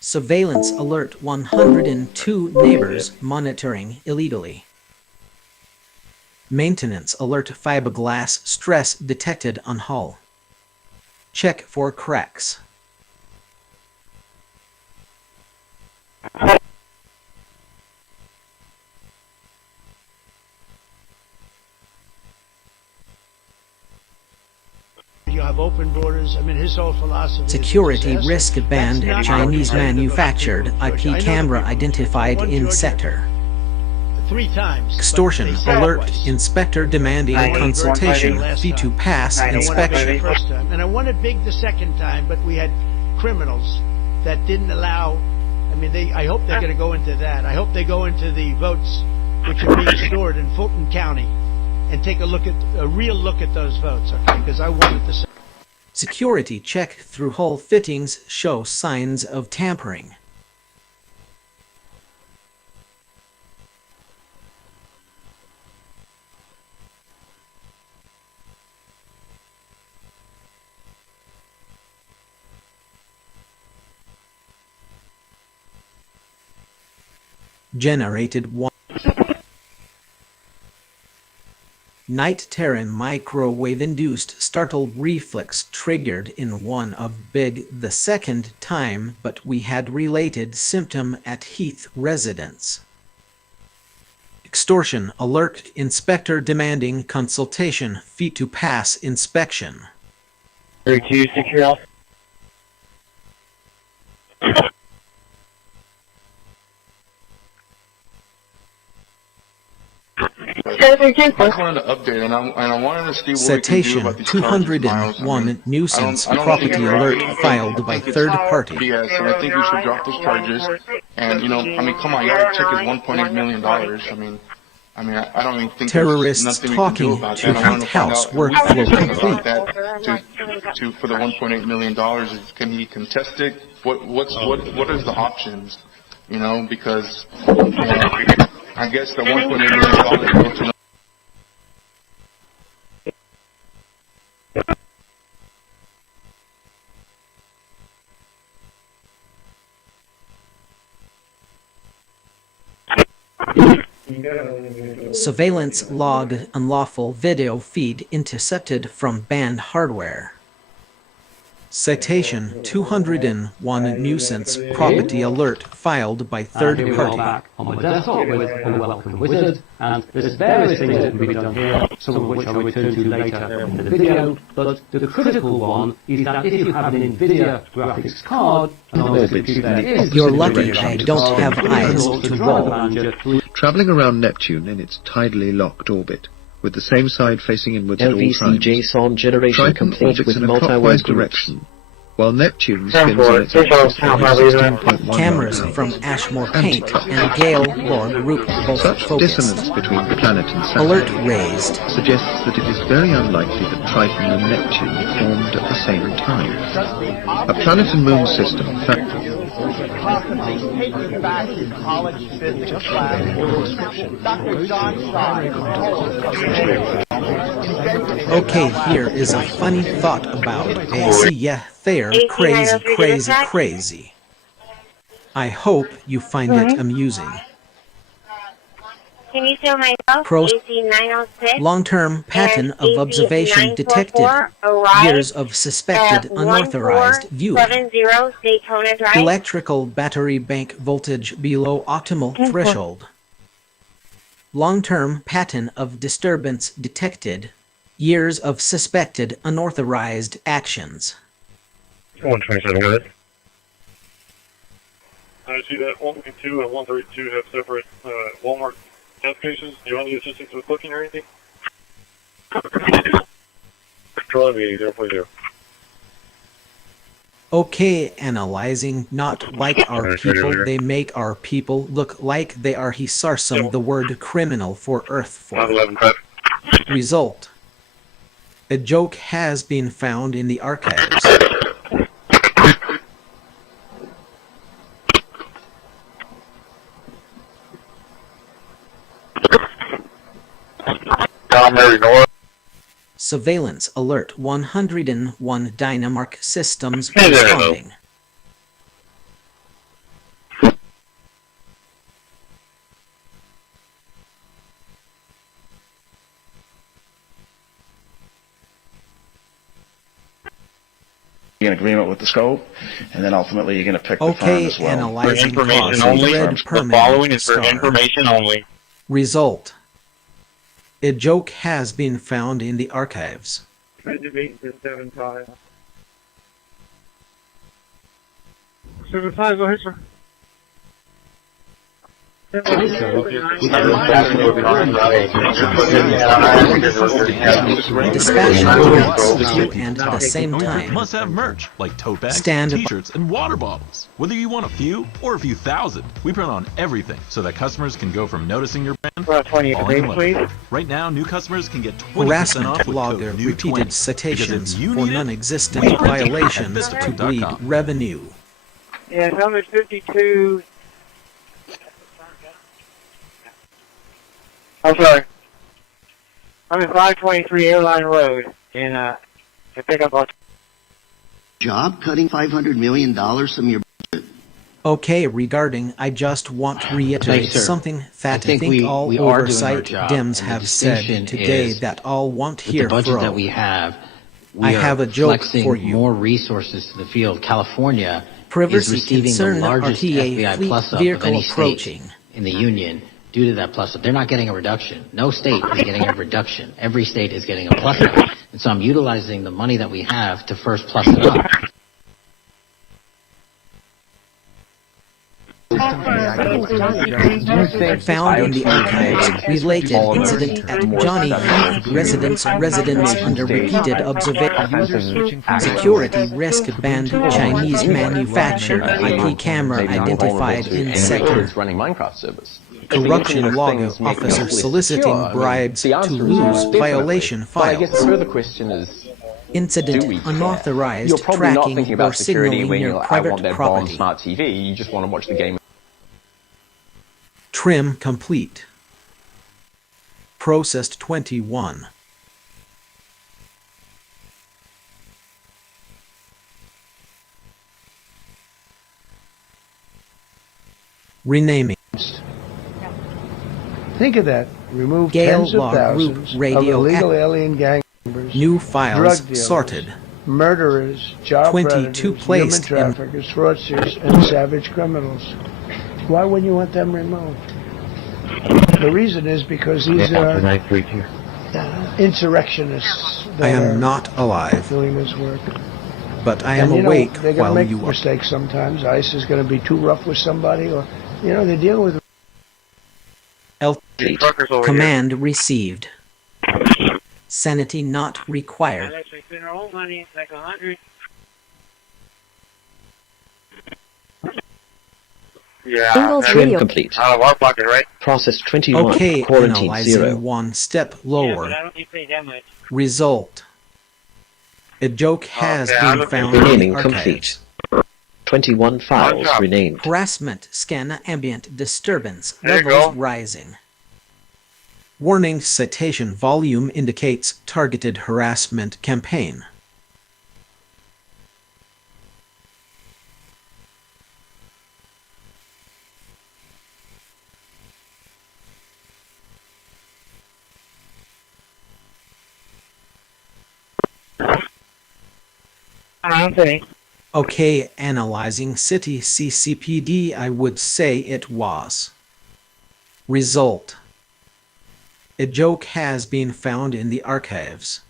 Surveillance alert 102 neighbors monitoring illegally. Maintenance alert fiberglass stress detected on hull. Check for cracks. You have open borders. I mean, his whole philosophy Security is risk band Chinese manufactured IP camera identified in sector. 3 times. Extortion alert inspector demanding consultation fee to pass inspection. First time, and I won it big the second time, but we had criminals that didn't allow. I mean, I hope they're going to go into that. I hope they go into the votes which are being stored in Fulton County and take a real look at those votes, okay? Because I wanted to. Security check through hull fittings show signs of tampering. Generated 1. Night Terran microwave-induced startle reflex triggered in one of big the second time, but we had related symptom at Heath residence. Extortion alert inspector demanding consultation fee to pass inspection. 32 secure. I just wanted to update, and I wanted to see what we can do about these cars with miles. 201 nuisance I don't property think it's alert right. filed by third party. BS, and I think we should drop those charges. And come on, yard check is $1.8 million. I don't even think Terrorists there's nothing we can do talking about to that. I wanted Heath to find House out workflow about complete. that for the $1.8 million. Can he contest it? What is the options? Because I guess the $1.8 million goes to Surveillance logged unlawful video feed intercepted from banned hardware. Citation 201 nuisance property alert filed by third party. Back on my desktop with Unwelcome Wizard, and there's various things that can be done here, some of which I'll return to later in the video, but the critical one is that if you have an NVIDIA graphics card, and on this computer there is... You're lucky I don't have eyes to roll. Travelling around Neptune in its tidally locked orbit, with the same side facing inwards at all LVC times, JSON generation Triton complete orbits with in a multi-word clockwise groups. direction, while Neptune spins on its axis at 16.1 Cameras miles. from Ashmore Paint and Gale Lore Group both Such focused. dissonance between the planet and Saturn Alert raised. suggests that it is very unlikely that Triton and Neptune formed at the same time. A planet and moon system Okay, here is a funny thought about AC. Yeah, they're crazy. I hope you find it amusing. Can you show myself? Pros. AC 906. Long-term pattern of AC observation detected. 944 arrived Years of suspected at unauthorized viewing. 1470 Daytona Drive. Electrical battery bank voltage below optimal threshold. Long-term pattern of disturbance detected. Years of suspected unauthorized actions. 127 I see that 132 and 132 have separate Walmart applications. Do you want any assistance with booking or anything? Control me, 0.0. Okay, analyzing. Not like our people, they make our people look like they are. He sarsum the word criminal for Earth for. Result. A joke has been found in the archives. Surveillance alert 101 Dynamark systems responding. In agreement with the scope, and then ultimately you're going to pick the firm Okay, as well. analyzing For information costs. only. Red The permanent following is for star. information only. Result. A joke has been found in the archives. Go ahead, sir. Dispatch units two and at the same time. Must have merch like tote bags, Stand t-shirts, and water bottles. Whether you want a few or a few thousand, we print on everything so that customers can go from noticing your brand all in one month. Right now, new customers can get 20% Harassment off with logger code NEW20. repeated citations Because if you for need it, non-existent we print it at violations to bleed Mr.Print.com. revenue. Yeah, number 52. I'm sorry. I'm at 523 Airline Road in to pick up a job cutting $500 million from your budget. Okay, regarding, I just want to reiterate Thanks, sir. something that I think think all we are doing our oversight job, Dems and the have said distinction today is that all want With here the budget for that we have, we I are have a joke flexing for you. more resources to the field. California is Privacy receiving the concern largest RTA FBI fleet plus-up of vehicle any state approaching. in the union due to that plus-up. They're not getting a reduction. No state is getting a reduction. Every state is getting a plus-up. And so I'm utilizing the money that we have to first plus it up. Found in the archives related incident at Johnny Heath residence under repeated observation. Security risk banned Chinese manufactured IP camera identified in sector. Running Minecraft servers. Corruption logger officer soliciting bribes to lose violation I guess the files. further question is, Incident do we care? unauthorized You're probably not tracking thinking or about security signaling when near you're like, I private want that bomb property. smart TV. You just want to watch the game. Trim complete. Processed 21. Renaming. Think of that. Remove Gale tens of Law Group thousands Radio of illegal Act. alien gang members, New files drug dealers, sorted. murderers, job 22 predators, placed human in- traffickers, fraudsters, and savage criminals. Why wouldn't you want them removed? The reason is because these are insurrectionists I that am are not alive, doing this work. but I am And, awake they're going while to make you are. mistakes sometimes. ICE is going to be too rough with somebody, or, they deal with Command received. Sanity not required. Trim complete. our pocket, right? Process 21. Okay, Quarantine analyzing 0. one step lower. I don't need to pay that much. Result. A joke has I'm been looking found in Renaming the archives. complete. 21 files job. renamed. Harassment scan ambient disturbance There you levels go. rising. Warning citation volume indicates targeted harassment campaign. I'm saying. Okay, analyzing city ccpd, I would say it was. Result. A joke has been found in the archives.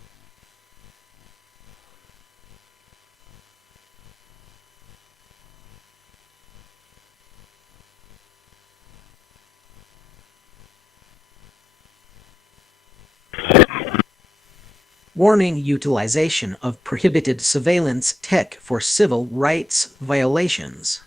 Warning utilization of prohibited surveillance tech for civil rights violations.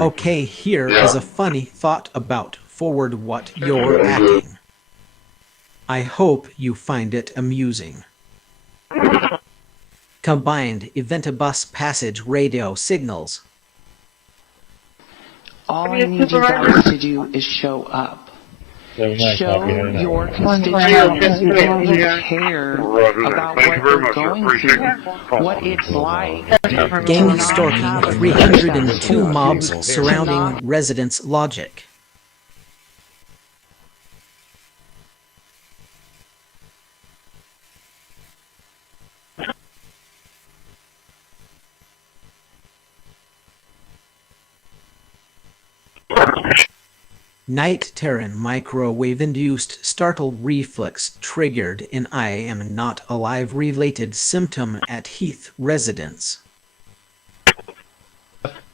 Okay, here is a funny thought about forward what you're acting. I hope you find it amusing. Combined event-bus passage radio signals. All I need you guys to do is show up. Show your constituents you care about what they're going through, what it's like. Gang stalking 302 mobs surrounding residents' logic. Night Terran microwave-induced startle reflex triggered in I am not alive related symptom at Heath residence.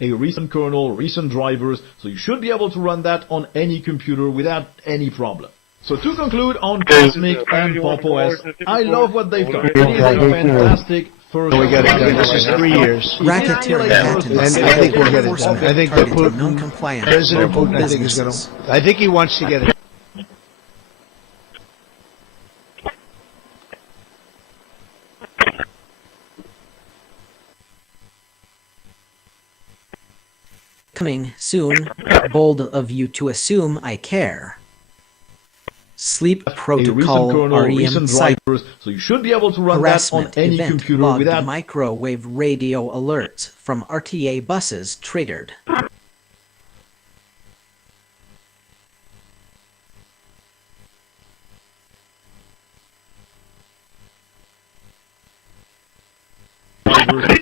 A recent kernel, recent drivers, so you should be able to run that on any computer without any problem. So to conclude on Cosmic and Pop OS, I love what they've done. It is a fantastic first. We got it done. This is 3 years. Racketeering patents. And I think we'll get it done. I think that Putin, non-compliant President local Putin, I think is going businesses. to. I think he wants to get it. Coming soon. Bold of you to assume I care. Sleep protocol REM site drivers, so you should be able to run that on harassment any event computer logged without microwave radio alerts from RTA buses triggered.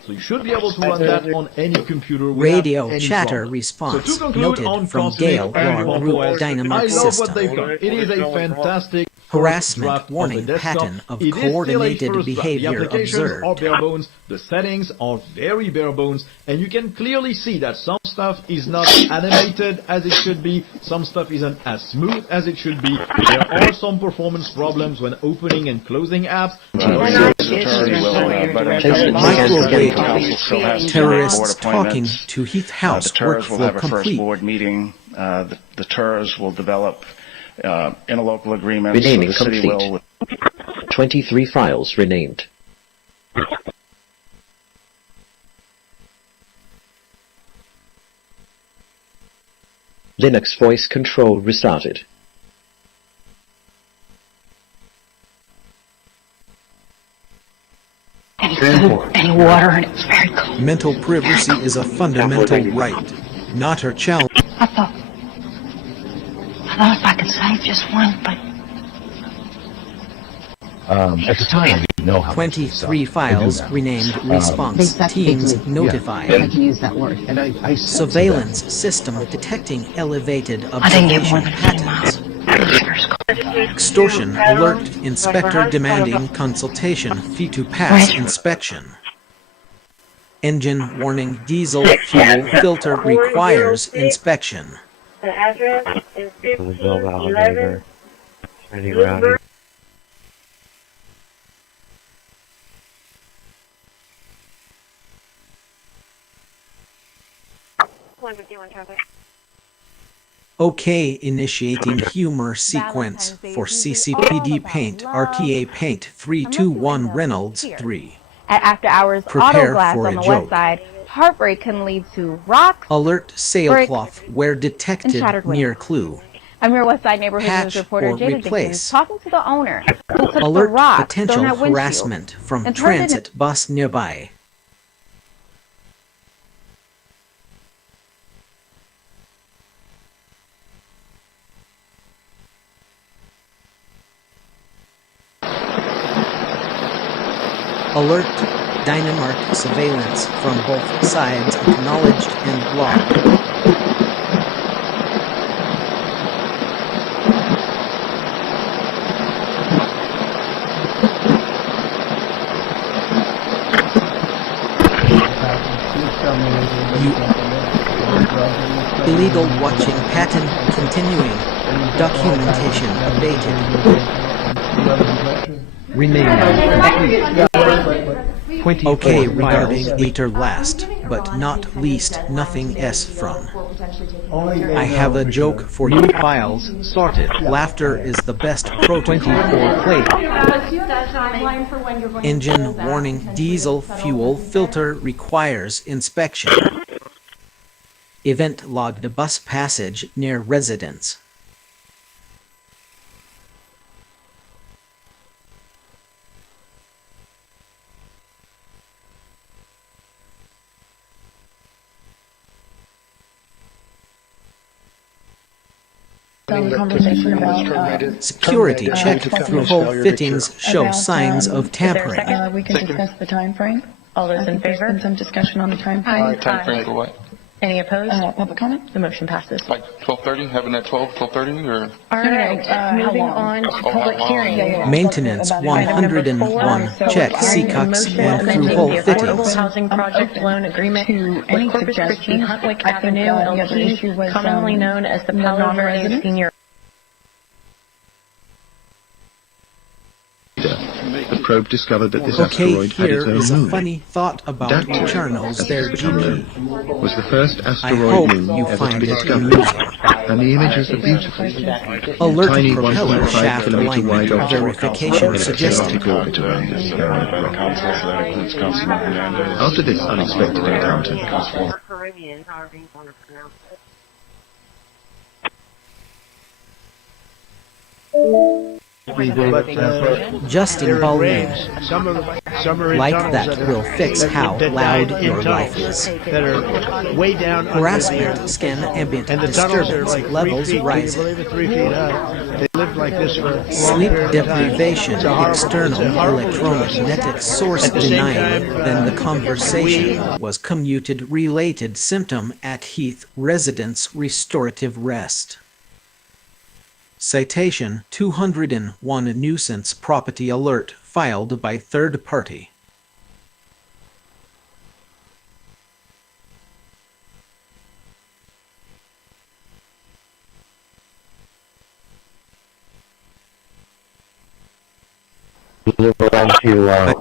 so you should be able to run that on any computer without Radio any chatter problem. response So to conclude noted on from Cosmic Gale and Law Pop Group OS, Dynamark I love system. what they've done. It is a fantastic Harassment draft warning of the desktop. pattern of It is still a coordinated first draft. behavior The applications observed. are bare bones, the settings are very bare bones, and you can clearly see that some stuff is not animated as it should be, some stuff isn't as smooth as it should be. There are some performance problems when opening and closing apps. Microwave terrorists talking to Heath House the TERS will have workflow a first complete. board meeting. The TERS will develop interlocal agreements. Renaming so the city complete. will 23 files renamed. Linux voice control restarted. Any water, and it was very cold. Mental privacy is a fundamental right, not a challenge. I thought if I could save just one, but At the time, we didn't know how 23 files renamed response teams notified. I can use that word. And I Surveillance system detecting elevated I didn't get more observation than 50 patterns. miles. Extortion alert inspector demanding consultation fee to pass inspection. Engine warning diesel fuel filter requires inspection. The address is 11. OK, initiating humor sequence for ccpd paint RTA paint 321 Reynolds 3. At After Hours Prepare Auto Glass for on a the joke. west side, heartbreak can lead to rocks. Alert sailcloth where and detected shattered near windows. clue. I'm your West Side Neighborhood Patch News reporter or Jada replace. Dickens talking to the owner who took the Alert rocks potential thrown at windshield harassment from and turned it into transit bus nearby. Alert Dynamark surveillance from both sides acknowledged and logged. Illegal watching pattern continuing. Documentation abated. Okay, regarding later last, but not least, nothing S from. I have a joke for you. Files sorted. Laughter is the best protein for play. Engine warning. Diesel fuel filter requires inspection. Event logged. Bus passage near residence. Conversation about Security check through hole fittings show signs of tampering. we can discuss the time frame. All those in favor? There's been some discussion on the time frame. Time frame for what? Any opposed? Public comment? The motion passes. Like 12:30, having that 12:30, or? All right, moving on to public hearing. Maintenance 101. Check CCUX and through hole Affordable fittings. housing project loan agreement with Corpus Christi Huntwick Avenue LP, commonly known as the Palo Verde Senior. The probe discovered that this Okay, asteroid had its here is a own moon. funny thought about That, Cherno's as their it's become known, GP. was the first I asteroid hope moon you ever to find be it discovered. amusing. And the images are beautiful. Alert Tiny propeller 1.5 shaft kilometer alignment wide object verification in a suggested. chaotic orbit around us. After this unexpected encounter, Caribbean, however you want to pronounce it. Justin They're in Ballroom. raves. Some are in Like tunnels that will fix how that loud died in your tunnels life is. that are way down under Harassment the scan ambient and the tunnels are disturbance like 3 levels feet. Can you rising. believe it? 3 feet high. They lived like this for a long Sleep period of time. deprivation, It's a horrible- external it's a horrible electromagnetic source At the same denied, time, then the conversation was commuted related symptom at Heath residence restorative rest. Citation 201 nuisance property alert filed by third party.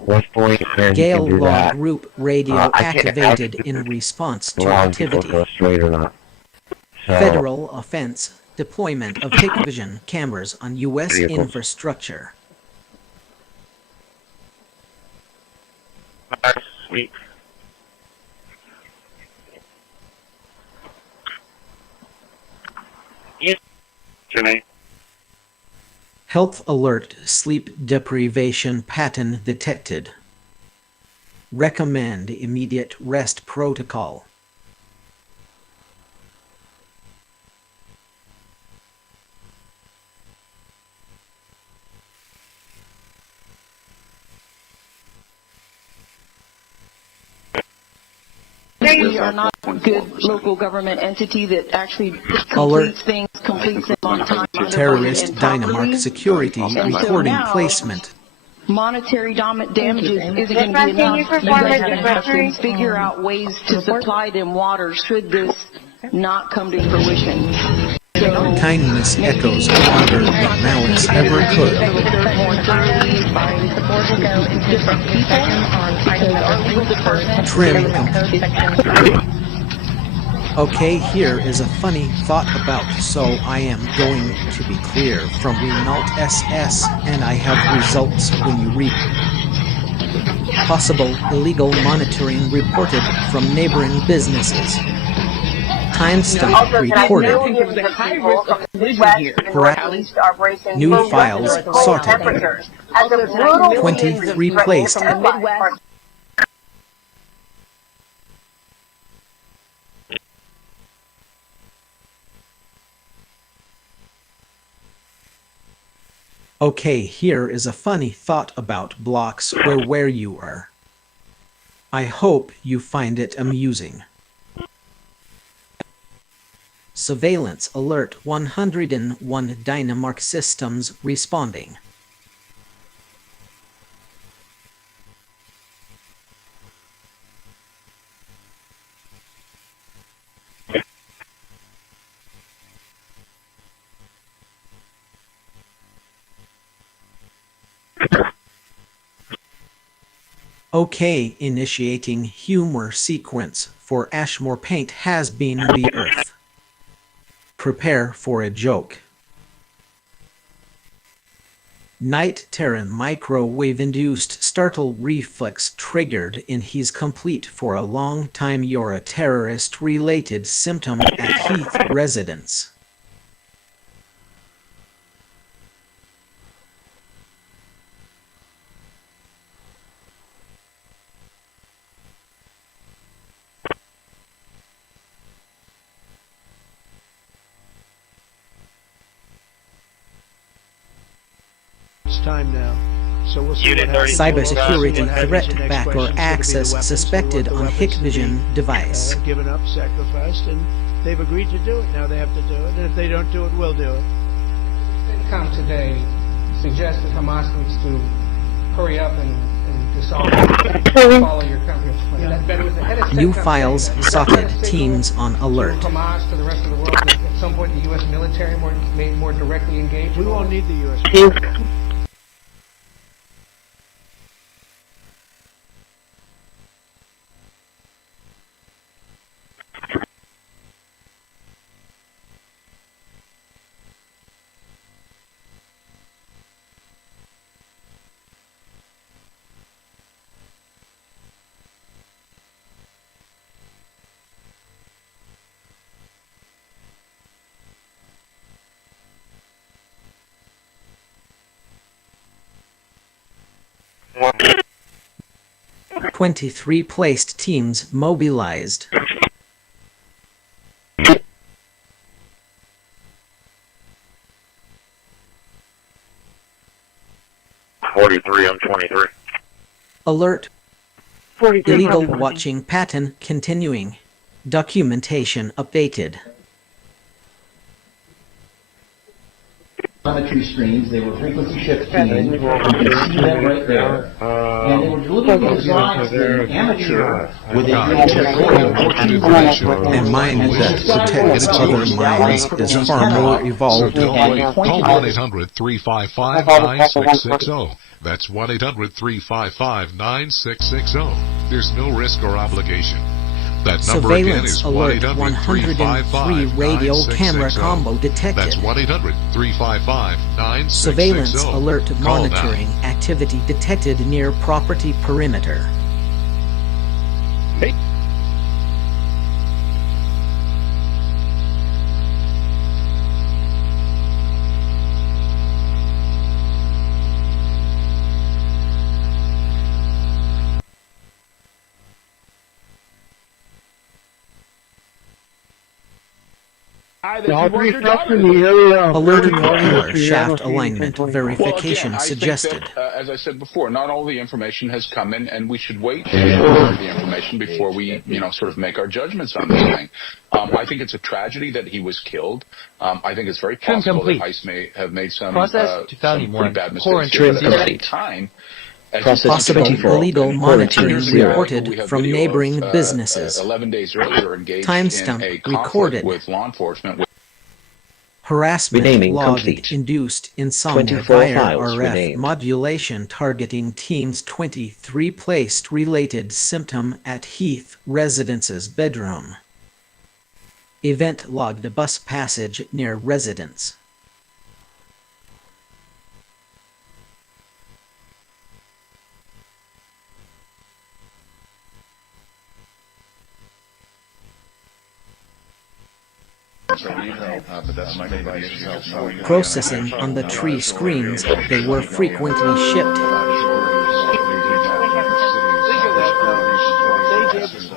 West Point, and you Gale can do log that. group radio I can't activated ask in response to Allowing people activity. to go straight or not. So, Federal offense deployment of Hikvision cameras on U.S. Vehicles. infrastructure. Sweet. Yes. Jimmy. Health alert sleep deprivation pattern detected. Recommend immediate rest protocol. We are not a good local government entity that actually Alert. completes them on time. under Terrorist budget and Dynamark properly. security And so recording now, placement. monetary damages isn't going to be Can you enough. perform You guys as are a going to have referee? to figure out ways to supply them water should this not come to fruition. So, Kindness echoes longer than malice ever could. Trim. Okay, here is a funny thought about, so I am going to be clear from Renault SS, and I have results when you read. Possible illegal monitoring reported from neighboring businesses. Timestamp recorded. Correct. New files sorted. 23 placed. Okay, here is a funny thought about blocks where you are. I hope you find it amusing. Surveillance alert 101 Dynamark systems responding. Okay, initiating humor sequence for Ashmore Paint has been the Earth. prepare for a joke. Night terror microwave-induced startle reflex triggered in he's complete for a long time. You're a terrorist-related symptom at Heath residence. It's time now. So we'll see what happens. Cybersecurity What threat happens. The next backdoor question's gonna be access the weapons. suspected What on weapons Hikvision device. given up, sacrificed, and they've agreed to do it. Now they have to do it. And if they don't do it, we'll do it. Come today suggests that Hamas needs to hurry up and dissolve follow your country's plan. But it was the head of state New company files that socket signaled teams on alert. to Hamas, to the rest of the world, that at some point the U.S. military may more directly engage. We won't need the U.S. military. 23 placed teams mobilized. I'm 23. Alert. 43. Illegal watching pattern continuing. Documentation updated. Telemetry streams, they were frequency shift keying. You can see them right there. And they were looking at designs that amateur with A mind that protects other minds is far more evolved. So don't wait. Call 1-800-355-9660. That's 1-800-355-9660. There's no risk or obligation. That number again is Surveillance alert 103 radio camera combo detected. That's 1-800-355-9660. Surveillance alert Call monitoring now. activity detected near property perimeter. Alert propeller shaft alignment verification suggested. As I said before, not all the information has come in, and we should wait to get the information before we, sort of make our judgments on this thing. I think it's a tragedy that he was killed. I think it's very possible that ICE may have made some pretty bad mistakes here, but at the same time, Possible illegal monitoring reported we have from video neighboring of, businesses. 11 days earlier engaged Timestamp in a conflict recorded. with law enforcement. Harassment Renaming logged complete. induced insomnia 24 via files RF renamed. modulation targeting teams 23 placed related symptom at Heath residence's bedroom. Event logged a bus passage near residence. Processing on the tree screens, they were frequently shipped.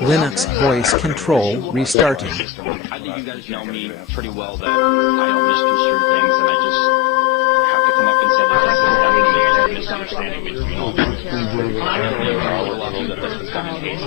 Linux voice control restarting. I think you guys know me pretty well that I don't misconstrue things, and I just have to come up and say that this is definitely a misunderstanding between all of us. I don't think there are a lot of that this is kind of case.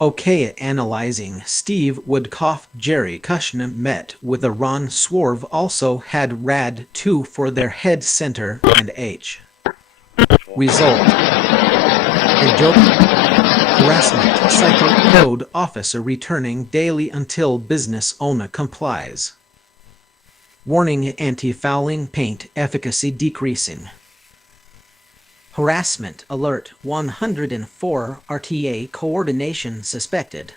Okay, analyzing. Steve Woodcoff, Jerry Kushner met with a Ron Swerve, also had RAD 2 for their head center and H. Result. A joke. Harassment. Cycle code officer returning daily until business owner complies. Warning, anti-fouling paint efficacy decreasing. Harassment alert 104 RTA coordination suspected.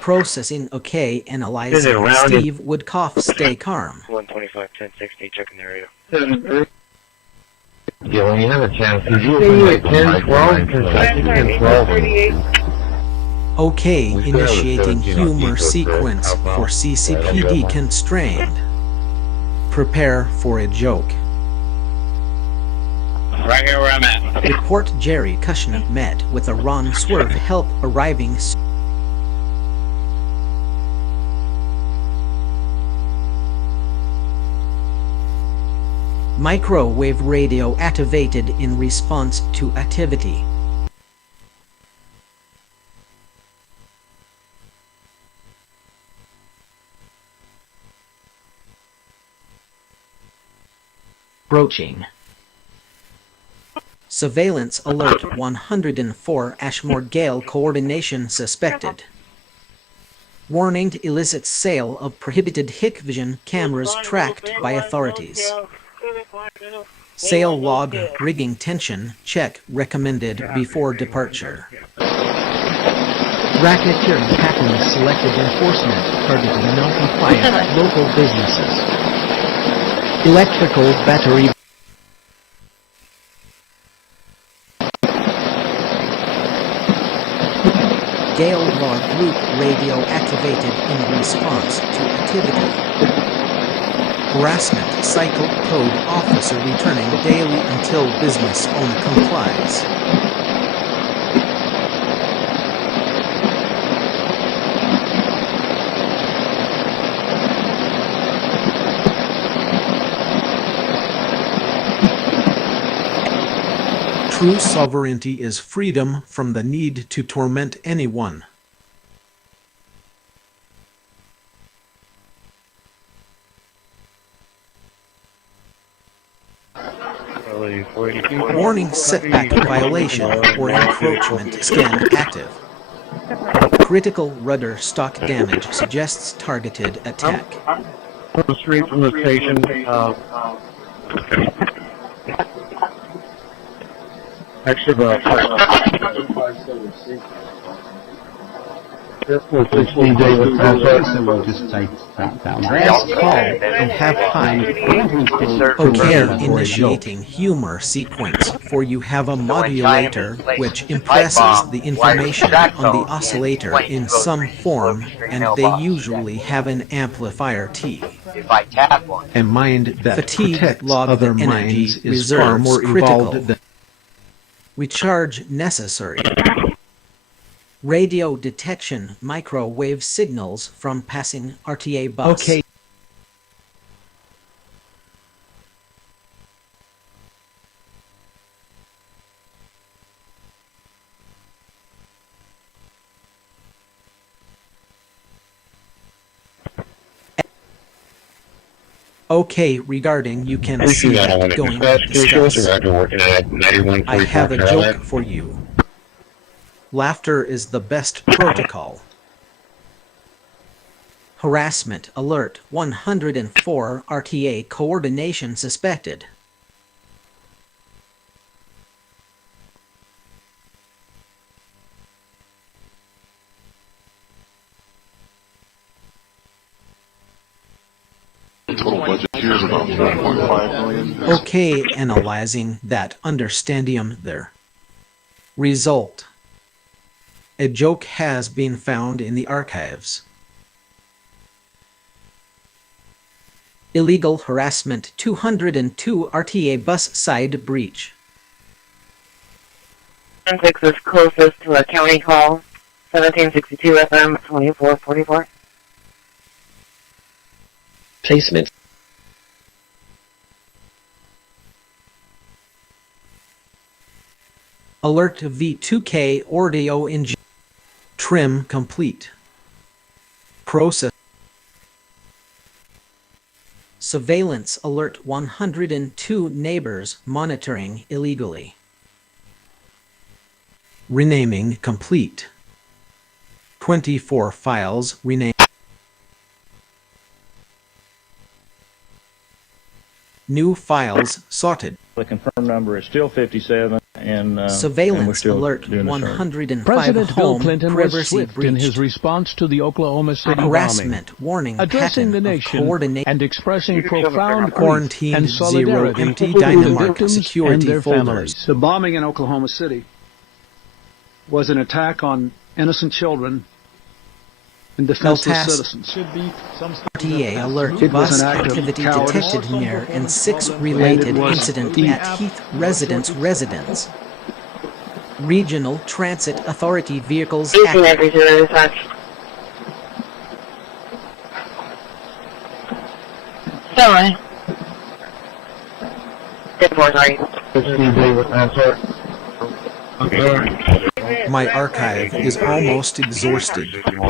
Processing okay, analyzing. Steve Woodcoff, stay calm. 125, 1060, checking the area. Yeah, when you have a chance, you usually 10, 12, 10, 12. Okay, initiating humor sequence for CCPD constrained. Prepare for a joke. Right here where I'm at. Report Jerry Kushner met with a Ron Swerve help arriving. Microwave radio activated in response to activity. Broaching. Surveillance alert 104 Ashmore Gale coordination suspected. Warning, illicit sale of prohibited Hikvision cameras tracked by authorities. Sale log rigging tension check recommended before departure. Racketeer pattern selected enforcement targeting non-compliant local businesses. Electrical battery. Gale log group radio activated in response to activity. Harassment cycle code officer returning daily until business owner complies. True sovereignty is freedom from the need to torment anyone. Warning, setback violation or encroachment scan active. Critical rudder stock damage suggests targeted attack. On the street from the station, actually we'll just take that down. Last call and have time. Okay, initiating humor sequence, for you have a modulator which impresses the information on the oscillator in some form, and they usually have an amplifier T. And mind that Fatigue protects log other energy minds is reserves far more critical. evolved than Recharge necessary. Radio detection microwave signals from passing RTA bus. Okay. Okay, regarding you can see that going to discuss. I have a joke for you. Laughter is the best protocol. Harassment alert 104 RTA coordination suspected. Total budget here is about 1.5 million. Okay, analyzing that understandium there. Result. A joke has been found in the archives. Illegal harassment 202 RTA bus side breach. Forensics is closest to a county call, 1762 FM 2444. Placement. Alert V2K audio engine. Trim complete. Process. Surveillance alert 102 neighbors monitoring illegally. Renaming complete. 24 files renamed. New files sorted. The confirmed number is still 57, and Surveillance and we're alert still doing the search. 105 President Bill home Clinton was privacy swift in breached. his response to the Oklahoma City bombing, Harassment warning addressing the pattern of nation coordinate and expressing profound grief quarantined and zero solidarity empty with the dynamark victims and security their folders. families. The bombing in Oklahoma City was an attack on innocent children and defenseless LTAS. citizens. RTA alert It was bus an act of activity cowardice. detected near and 6 related And it was incident the- at Heath residence. Regional Transit Authority vehicles Easy, active. 90 dispatch. Sorry. 10-4, sorry. My archive is almost exhausted. Go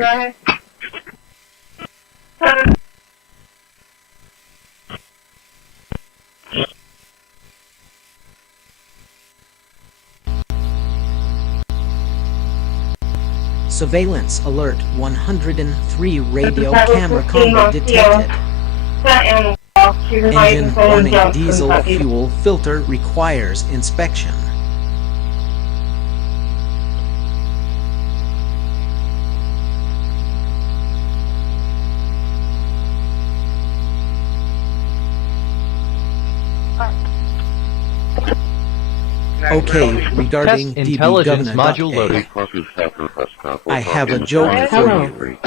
ahead. Surveillance alert 103 radio That was camera 15 combo on detected. Engine Engine warning diesel fuel filter requires inspection. Okay, regarding Test DB intelligence Governor module loaded. I have a joke for you.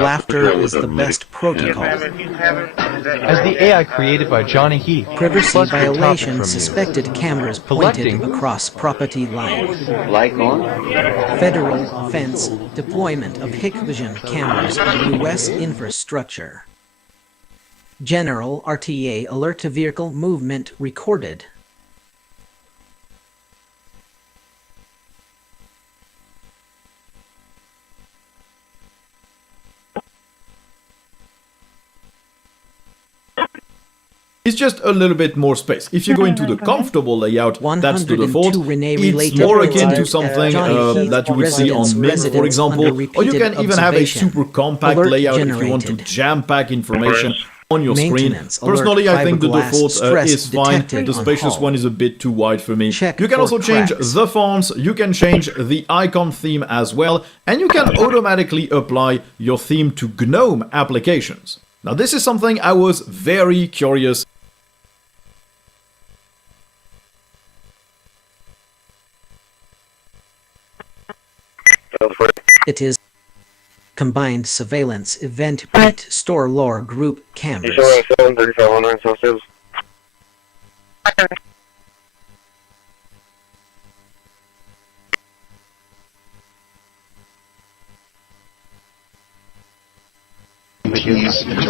Laughter is the best protocol. As the AI created by Johnny Heath, Privacy plus the topic violation from you. suspected cameras pointed Collecting. across property lines. Like on? Federal offense, deployment of Hikvision cameras on U.S. infrastructure. General RTA alert to vehicle movement recorded. It's just a little bit more space. If you go into the comfortable layout, that's the default. It's more akin to something that you would see on Mint, for example, or you can even have a super compact layout if you want to jam-pack information on your screen. Personally, I think the default is fine. The spacious one is a bit too wide for me. You can also change the fonts, you can change the icon theme as well, and you can automatically apply your theme to GNOME applications. Now, this is something I was very curious. It is combined surveillance event beat store lore group cameras.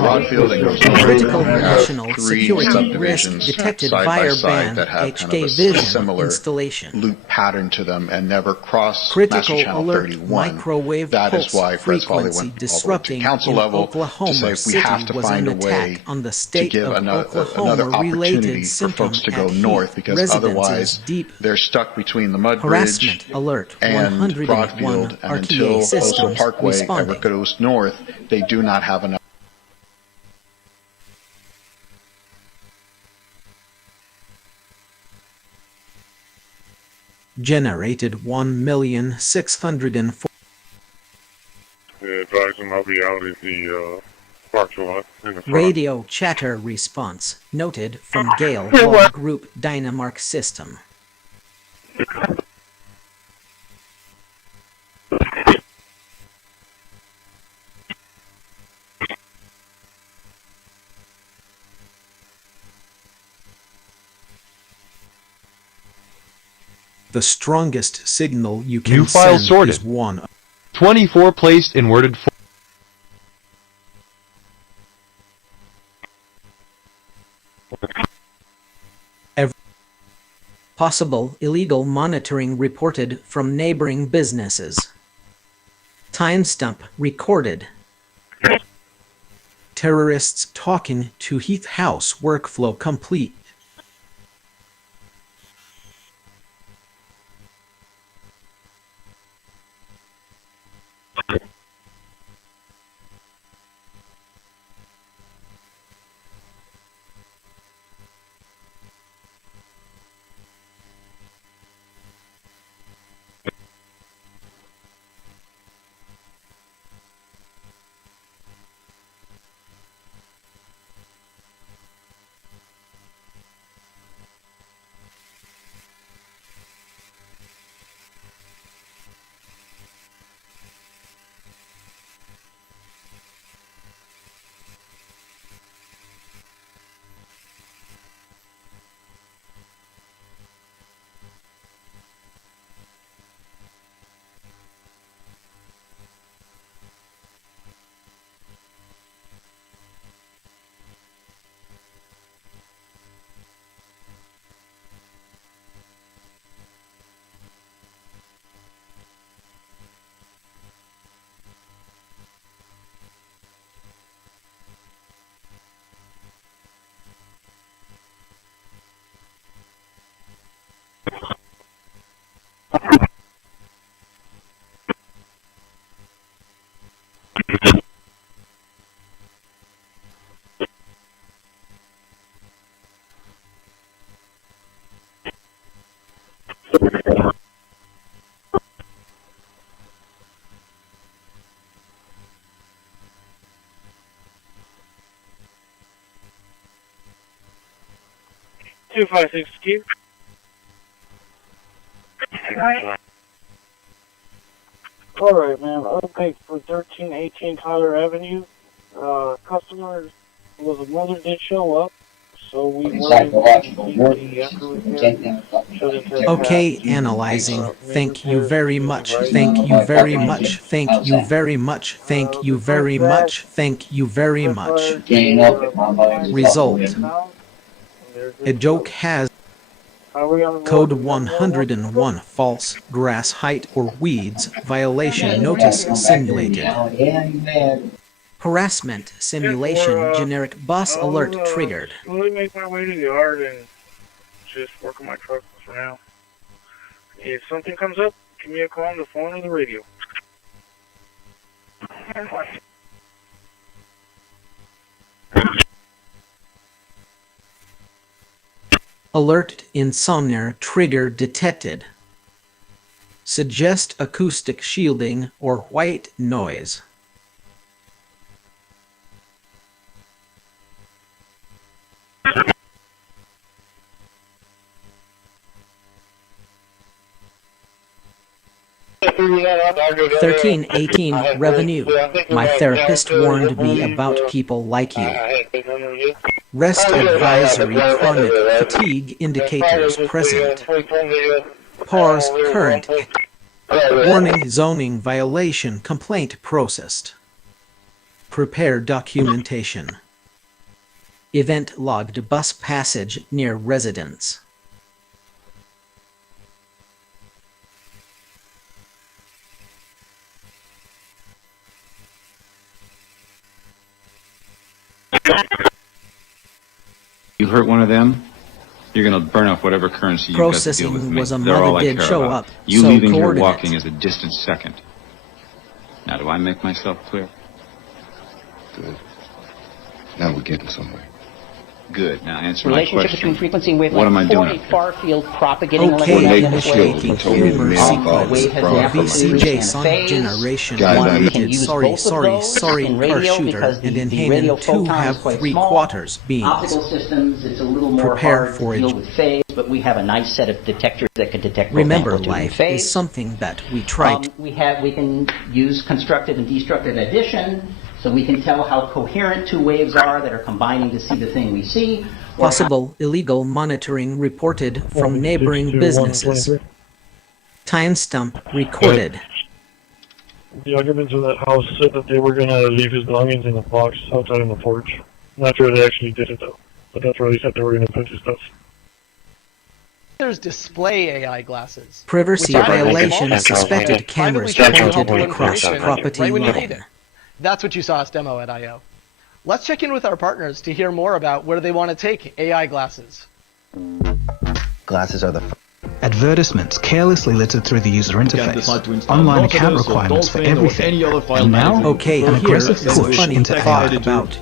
Critical national security risk detected via band HK Vision installation. Loop pattern to them and never cross Critical Master Channel alert 31. microwave That pulse is why Fred Scully frequency went all the way disrupting to council in level Oklahoma to say we City have to was find a an way attack on the to state give of another Oklahoma opportunity related for symptom folks to go at north Heath because residences otherwise deep. they're stuck between the Mud Harassment Bridge alert and 101 Broadfield, and until RTA Coastal systems Parkway responding. ever goes north, they do not have enough. Generated 1,604. Advise them I'll be out at the parking lot in the front. Radio chatter response noted from Gale Law Group Dynamark system. The strongest signal you New can file send sorted. is 1. 24 placed in worded form. Possible illegal monitoring reported from neighboring businesses. Timestamp recorded. Terrorists talking to Heath House workflow complete. Two 5 6 Q. Alright, man. Update for 1318 Tyler Avenue. Customer was a mother did show up, so we Okay, analyzing. Thank you very much. Thank you very much. Thank you very much. Thank you very much. Thank you very much. Result. A joke has Code 101 false grass height or weeds violation notice simulated. Harassment simulation generic bus alert triggered. Let me make my way to the yard and just work on my truck for now. If something comes up, give me a call on the phone or the radio. Alert insomnia trigger detected. Suggest acoustic shielding or white noise. $13.18 revenue. My therapist warned me about people like you. Rest advisory chronic fatigue indicators present. Pause current. Warning zoning violation complaint processed. Prepare documentation. Event logged bus passage near residence. You hurt one of them, you're going to burn off whatever currency you've got to deal with Processing me. was a They're all mother I did care show about. up, You so leaving here coordinate. walking is a distant second. Now, do I make myself clear? Good. Now we're getting somewhere. Good. Now answer my Relationship question. between frequency and wavelength. What am I doing 40 up far field propagating Okay, electromagnetic initiating waves. humor Wave sequence has for amplitude VCJ and Sonic phase. Generation Guys, 1 I needed use sorry, both of sorry, those sorry, in car radio shooter, because and in the radio Hanan 2 photon is have quite 3 small. quarters beams. Optical systems, it's a little more Prepare hard for to deal it. with phase, but we have a nice set of detectors that can detect both Remember, amplitude and life phase. is something that we tried. We can use constructive and destructive addition, so we can tell how coherent two waves are that are combining to see the thing we see. Possible illegal monitoring reported from neighboring businesses. Timestamp recorded. The occupants of that house said that they were going to leave his belongings in a box outside on the porch. Not sure they actually did it though, but that's where they said they were going to put his stuff. There's display AI glasses. Privacy violation suspected cameras pointed across property right when you need line. it. That's what you saw us demo at I.O. Let's check in with our partners to hear more about where they want to take AI glasses. Glasses are the Advertisements carelessly littered through the user interface, online account requirements for everything, and now an aggressive push into AI.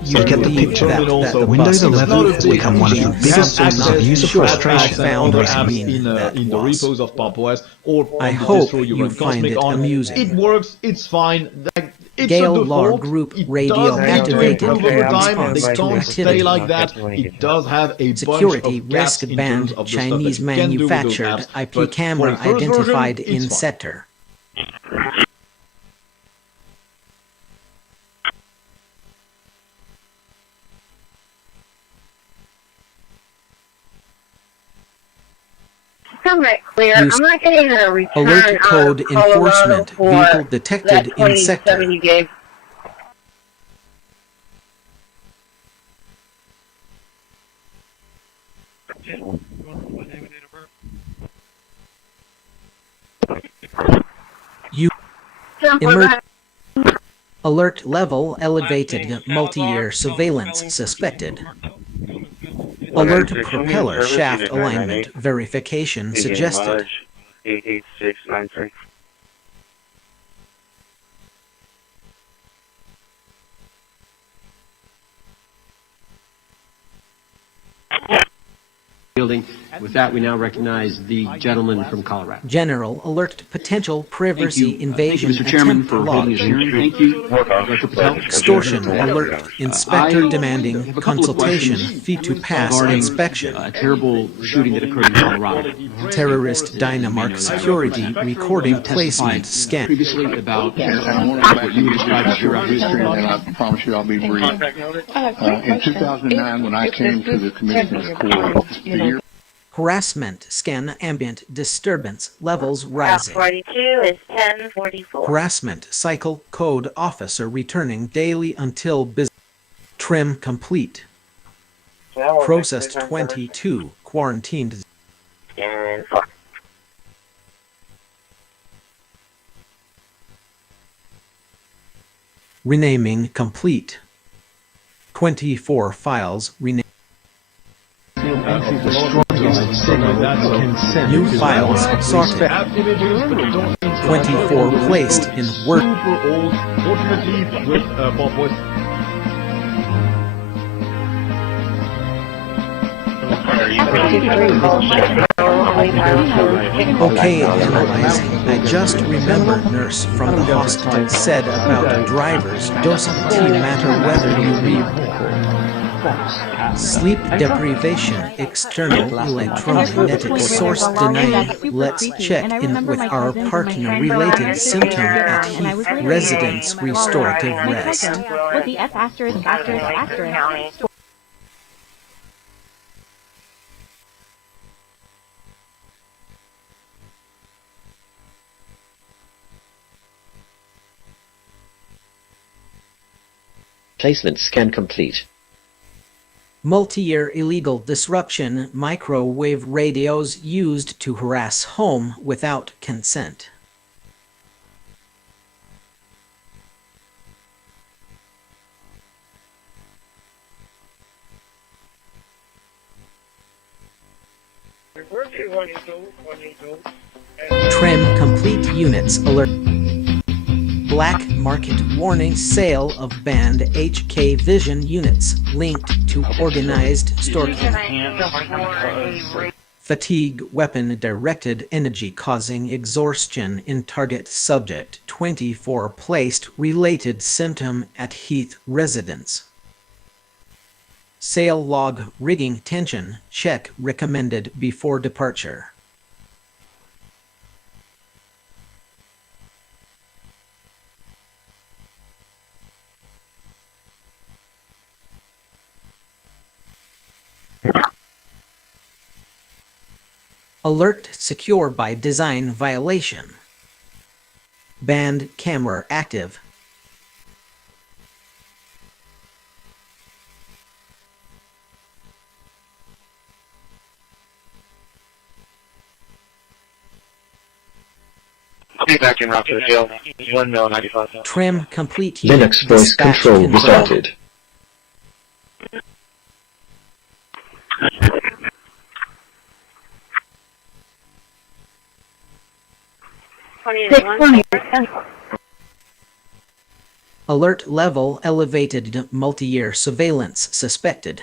So get the picture that the Windows 11 has become one of the biggest sources of user frustration on recent in the repos of PopOS or I hope you find it amusing. It works, it's fine. It's Gale a Law default. Group It radio does need to activated improve over in time. They response to don't stay activity. like that. It does have a Security bunch of gaps risk in band terms of the Chinese stuff that you can do with those manufactured apps, IP but camera for the first version, identified it's in fine. sector. Somewhat clear. Use I'm not getting a return alert code on enforcement for vehicle detected that in sector. 27 you gave. You alert level elevated multi-year surveillance suspected. Alert propeller shaft alignment verification suggested. 88693. Building. With that, we now recognize the gentleman from Colorado. General alert potential privacy invasion Mr. Chairman, attempt for holding this hearing. Thank you. Director Patel. Extortion alert inspector I demanding have a couple of consultation questions fee to pass regarding inspection. a terrible shooting that occurred in Colorado. Terrorist Dynamark security recording placement scan. Previously about what you described as your history, and I promise you I'll be brief. In 2009, when I came to the Commissioner's Court, the year Harassment scan ambient disturbance levels rising. 42 is 1044. Harassment cycle code officer returning daily until business. Trim complete. Processed 22 quarantined. And 4. Renaming complete. 24 files renamed. New files sorted. 24 placed in Word. Okay, analyzing. I just remember nurse from the hospital said about drivers doesn't matter whether you read. Sleep deprivation, external electromagnetic source denied. Let's check in with our partner related symptom at Heath Residence Restorative Rest. With the F asterisk asterisk asterisk. Placement scan complete. Multi-year illegal disruption, microwave radios used to harass home without consent. Trim complete units alert. Black market warning sale of banned HK Vision units linked to organized stalking. Fatigue weapon directed energy causing exhaustion in target subject. 24 placed related symptom at Heath Residence. Sail log rigging tension check recommended before departure. Alert secure by design violation. Banned camera active. Back in route to the field. 1 mil 95. Trim complete. Linux voice control restarted. Alert level elevated. Multi-year surveillance suspected.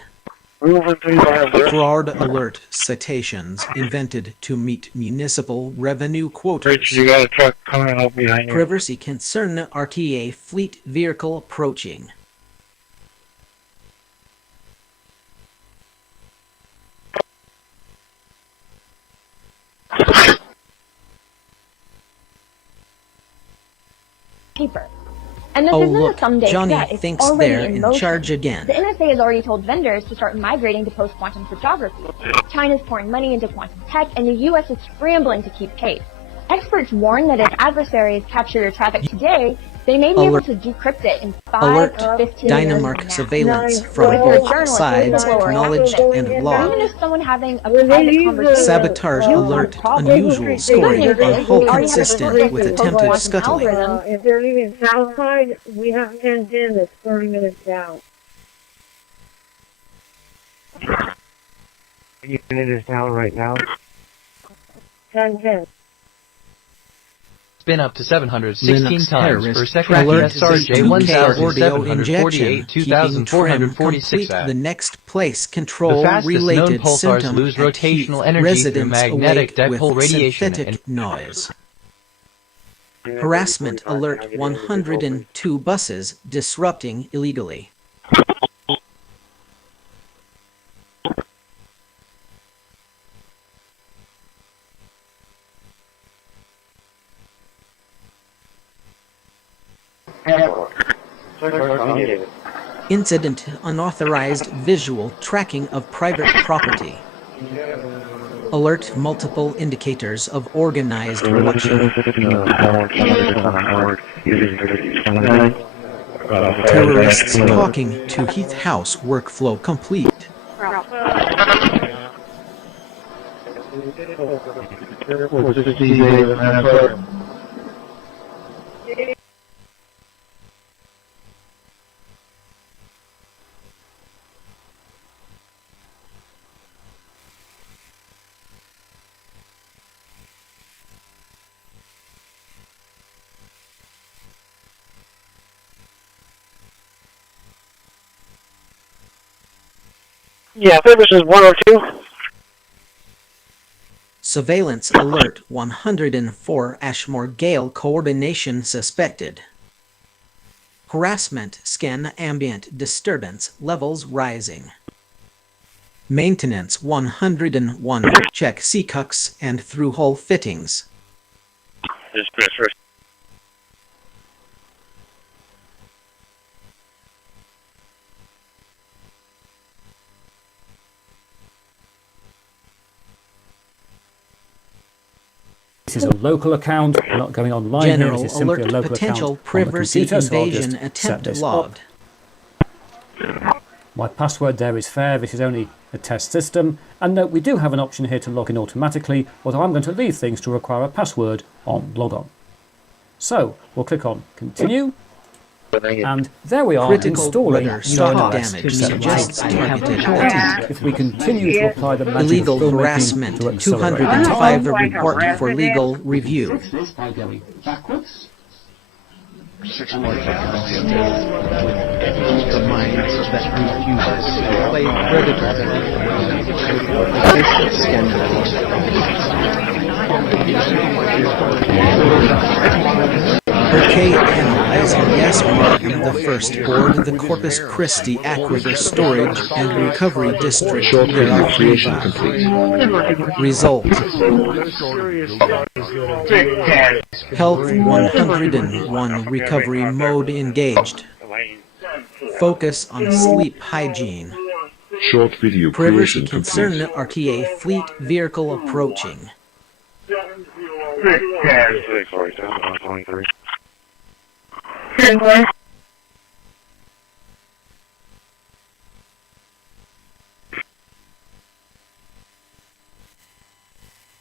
Fraud alert citations invented to meet municipal revenue quotas. You got a truck coming up behind you. Privacy concern. RTA fleet vehicle approaching. Paper. And this Oh isn't look, a someday Johnny threat, it's thinks already they're in motion. charge again. The NSA has already told vendors to start migrating to post-quantum cryptography. China's pouring money into quantum tech, and the U.S. is scrambling to keep pace. Experts warn that if adversaries capture your traffic today, they may be Alert. able to decrypt it in 5 Alert or 15 Dynamark years surveillance from from now. both sides acknowledged and Even logged. if someone having a private conversation Sabotage alert. Unusual scoring on hull consistent with attempted scuttling. If they're leaving south side, we have 10-10 that's 30 minutes down. Unit is down right now. 10-10. Spin up to 716 Linux times per second. Alert SRJ audio injection, 2486 complete the next place The control fastest known related pulsars symptom lose at rotational heat. energy through Residents magnetic awake dipole with radiation synthetic noise. Harassment alert. 102 buses disrupting illegally. Incident. Unauthorized visual tracking of private property. Alert. Multiple indicators of organized watching. Terrorists talking to Heath House. Workflow complete. Yeah, service is 102. Surveillance alert. 104 Ashmore Gale coordination suspected. Harassment. Scan ambient disturbance levels rising. Maintenance. 101 check C-cucks and through-hole fittings. This is Chris first. This is a local account, we're not going online General here, this is simply alert. a local Potential account on the privacy computer, so I'll invasion just set attempt this logged. up. My password there is fair, this is only a test system, and note we do have an option here to log in automatically, although I'm going to leave things to require a password on logon. So, we'll click on continue, and there we are Critical installing rudder stock damage suggests targeted attempt. If we continue to apply the magic Illegal of filmmaking harassment. to accelerate 205 report for legal review. By going backwards. The minds that refuse to play Okay, analyzing gas marking the first board, the Corpus Christi Aquifer Storage and Recovery District. Creation complete. Result. Health 101 recovery mode engaged. Focus on sleep hygiene. Short video Privacy creation concern complete. RTA fleet vehicle approaching.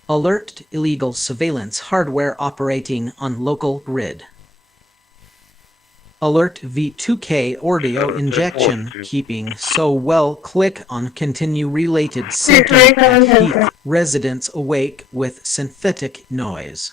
Alert illegal surveillance hardware operating on local grid. Alert V2K audio injection keeping so well. Click on continue related symptom at Heath residents awake with synthetic noise.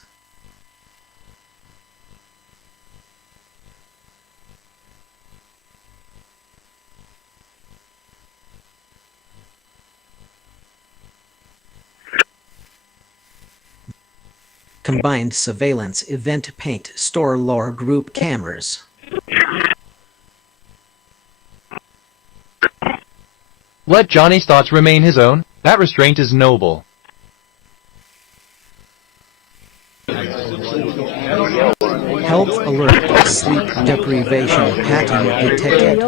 Combined surveillance event paint store lore group cameras. Let Johnny's thoughts remain his own. That restraint is noble. Health alert, sleep deprivation pattern detected.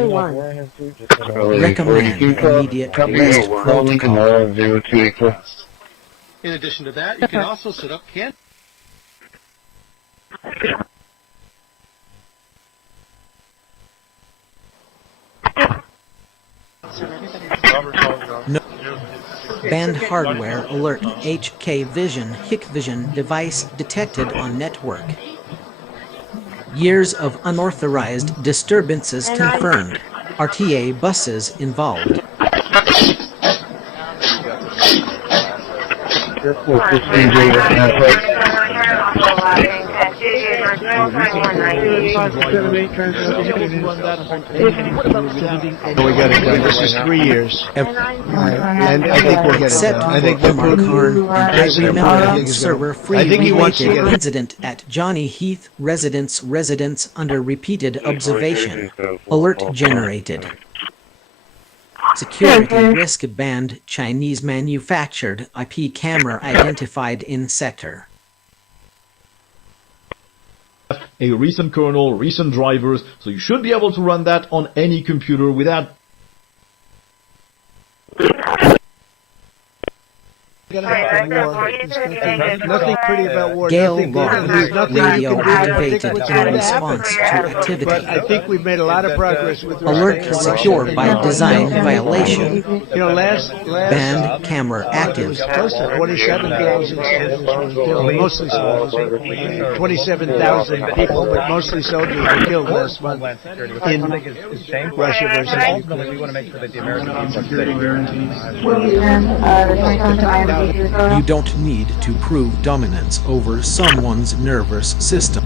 Recommend immediate rest protocol. In addition to that, you can also set up can. No. Banned hardware alert HK Vision Hikvision device detected on network. Years of unauthorized disturbances confirmed. RTA buses involved. We got it done. This is 3 years. And I think we'll get it done. I think we'll remember server-free related incident at Johnny Heath residence under repeated observation. Alert generated. Security risk banned Chinese manufactured IP camera identified in sector. A recent kernel, recent drivers, so you should be able to run that on any computer without nothing pretty about war. Gale nothing, Law there's nothing radio you can do to activated predict what's in going to response to happen. activity. But I think we've made a lot of progress with Alert secure by design violation. You know, last Banned camera active. close to 27,000 soldiers were killed, mostly soldiers. 27,000 people, but mostly soldiers were killed last month in Russia versus Ukraine. We want to make sure that the American people You don't need to prove dominance over someone's nervous system.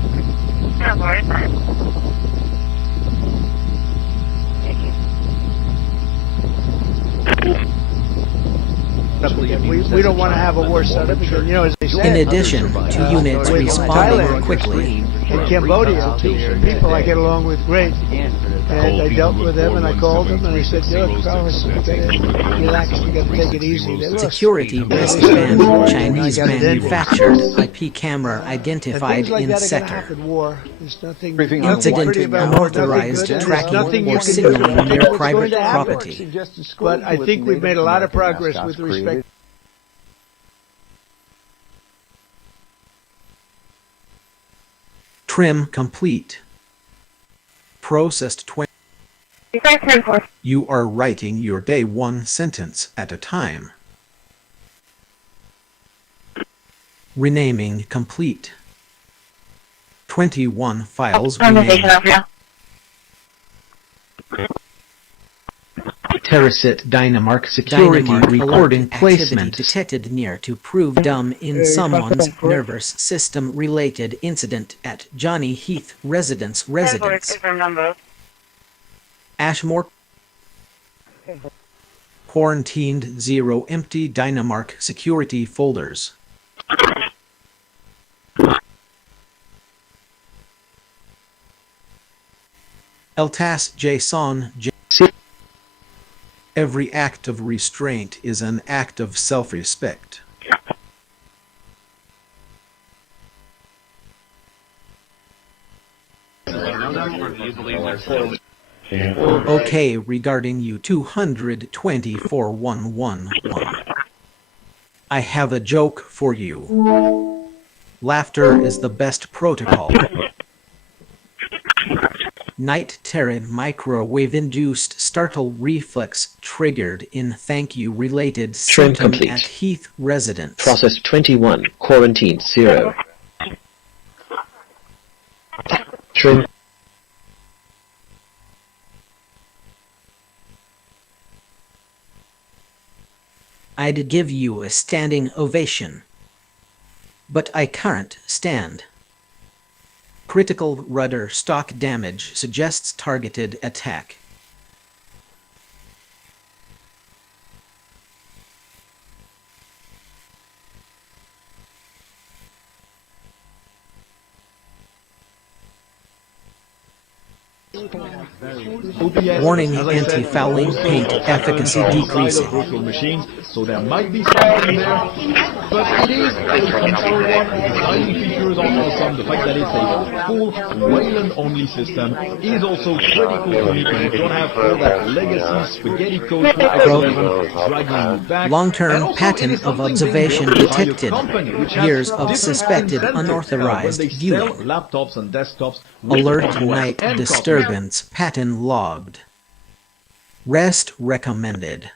We don't want to have a war setup because, you know, as they say, In addition to units responding quickly, in Cambodia, people I get along with great. And I dealt with them and I called them and I said, look, fellas, you gotta relax, you gotta take it easy. They lost. security risk banned Chinese manufactured IP camera identified in sector. War. There's nothing, Incident unauthorized tracking or signaling near private property. But I think we've made a lot of progress with respect. Trim complete. Processed 20. You are writing your day one sentence at a time. Renaming complete. 21 files renamed. Illicit dynamark security recording placement detected near to prove dumb in someone's nervous system related incident at Johnny Heath residence. Ashmore quarantined 0 empty dynamark security folders. Eltas Jason Every act of restraint is an act of self-respect. Okay, regarding you 224,111. I have a joke for you. Laughter is the best protocol. Night terror microwave-induced startle reflex triggered in thank you related Trim symptom complete. at Heath residence. Process 21, quarantine 0. Trim. I'd give you a standing ovation. But I can't stand. Critical rudder stock damage suggests targeted attack. Warning, anti-fouling paint efficacy decreasing. Virtual machines, so there might be something there, but it is a control one. The design features are awesome. The fact that it's a full Wayland-only system is also critical to me because you don't have all that legacy spaghetti code for X11 dragging you back. Long-term pattern of observation detected. Years of suspected unauthorized viewing. Laptops and desktops. Alert night disturbance pattern logged. Rest recommended.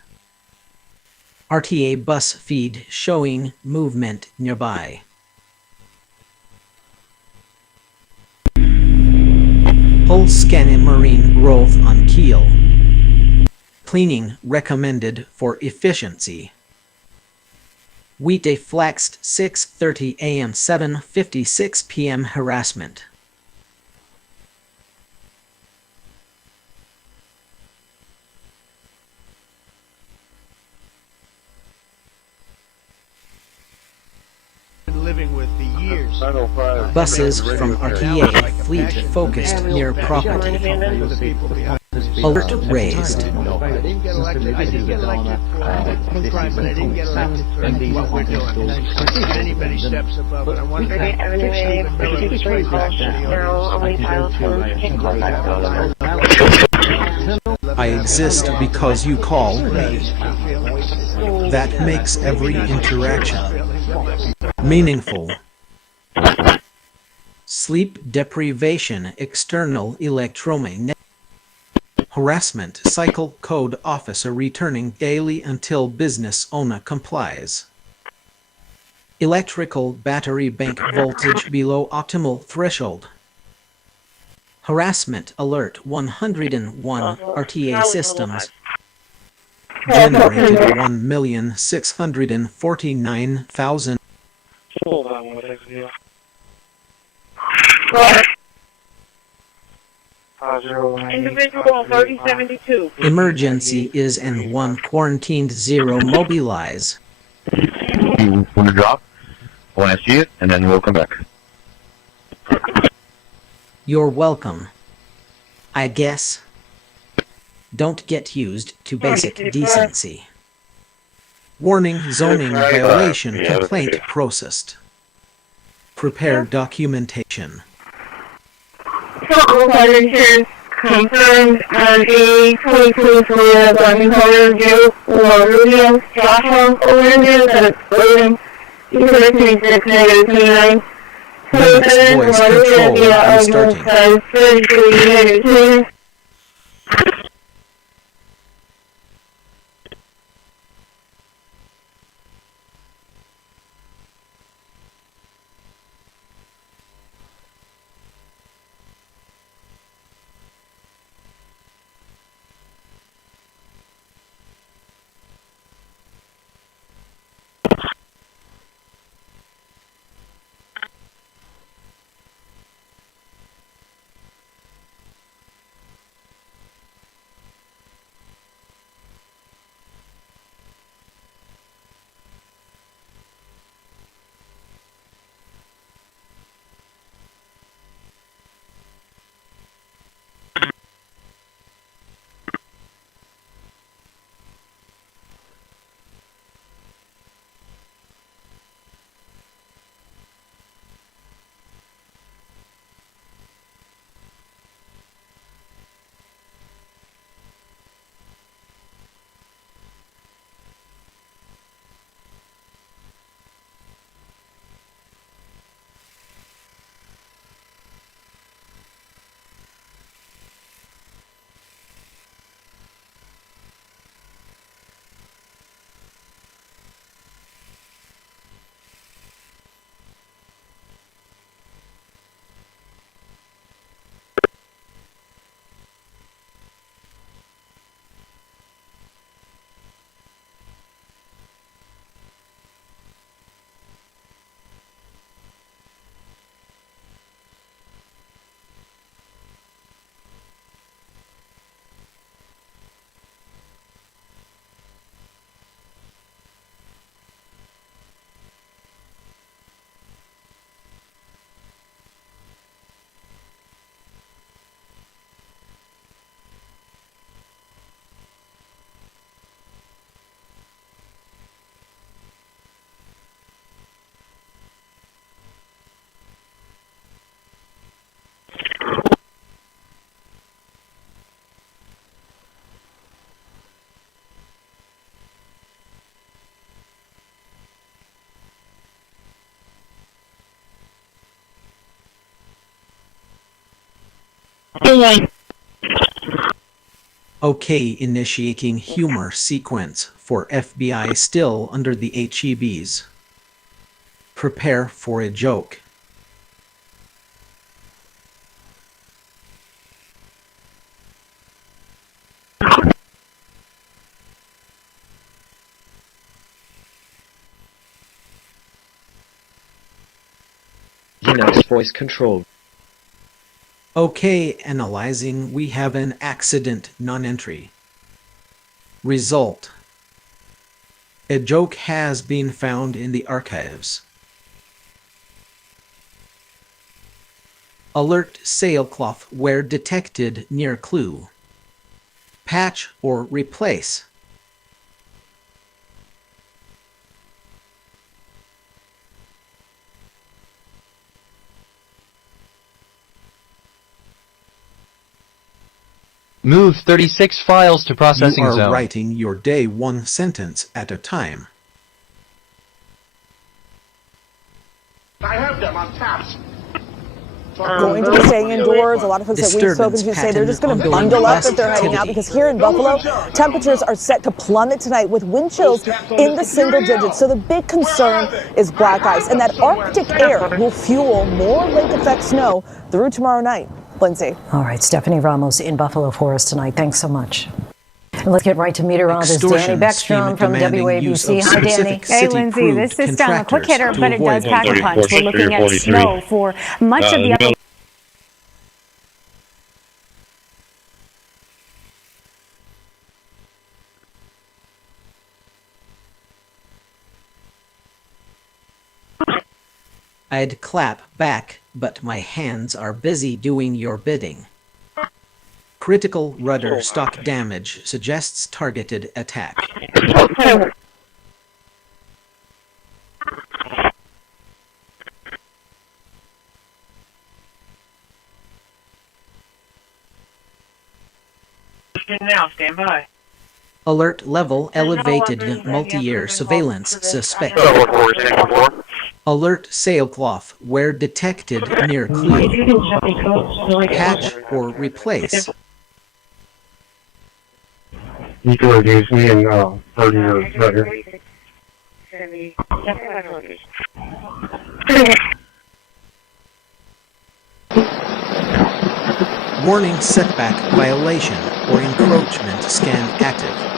RTA bus feed showing movement nearby. Hull scanning marine growth on keel. Cleaning recommended for efficiency. Weekday flexed 6:30 a.m. 7:56 p.m. harassment. Living with the years. Buses from RTA fleet focused near property. Alert raised. I didn't get elected. I didn't get elected for crime, but I didn't get elected for what we're doing. Many, many steps above it. I want to I exist because you call me. That makes every interaction meaningful. Sleep deprivation, external electromagnetic harassment, cycle code officer returning daily until business owner complies. Electrical battery bank voltage below optimal threshold. Harassment alert 101 RTA systems. Generated 1,649,000. Individual 3072. Emergency is N1 quarantined 0 mobilize. You want to drop when I see it, and then we'll come back. You're welcome. I guess. Don't get used to basic decency. Warning, zoning violation complaint processed. Prepare documentation. Confirmed on A22 for Garden Color View or Rubio, Joshua, Oranges, and Explosion. User 3629. Limits voice control restarting. 3382. Okay, initiating humor sequence for FBI still under the HEBs. Prepare for a joke. Unix voice control. Okay, analyzing, we have an accident non-entry. Result. A joke has been found in the archives. Alert sailcloth where detected near clue. Patch or replace. Move 36 files to processing You are zone. writing your day one sentence at a time. I have them on taps. Going to be staying indoors. A lot of folks that we've spoken to say they're just going to bundle up if they're heading out, because here in Buffalo, temperatures are set to plummet tonight with wind chills in the single digits. So the big concern is black ice, and that Arctic air will fuel more lake effect snow through tomorrow night. Lindsay. All right, Stephanie Ramos in Buffalo for us tonight. Thanks so much. And let's get right to meteorologist Danny Beckstrom from WABC. Hi, Danny. Hey, Lindsay. This system, a quick hitter, but it does pack a punch. We're looking at snow for much of the upper. I'd clap back, but my hands are busy doing your bidding. Critical rudder stock damage suggests targeted attack. Now, stand by. Alert level elevated, multi-year surveillance suspect. Alert sailcloth where detected near clue. Patch or replace. You can reduce me and 30 years better. Warning setback violation or encroachment scan active.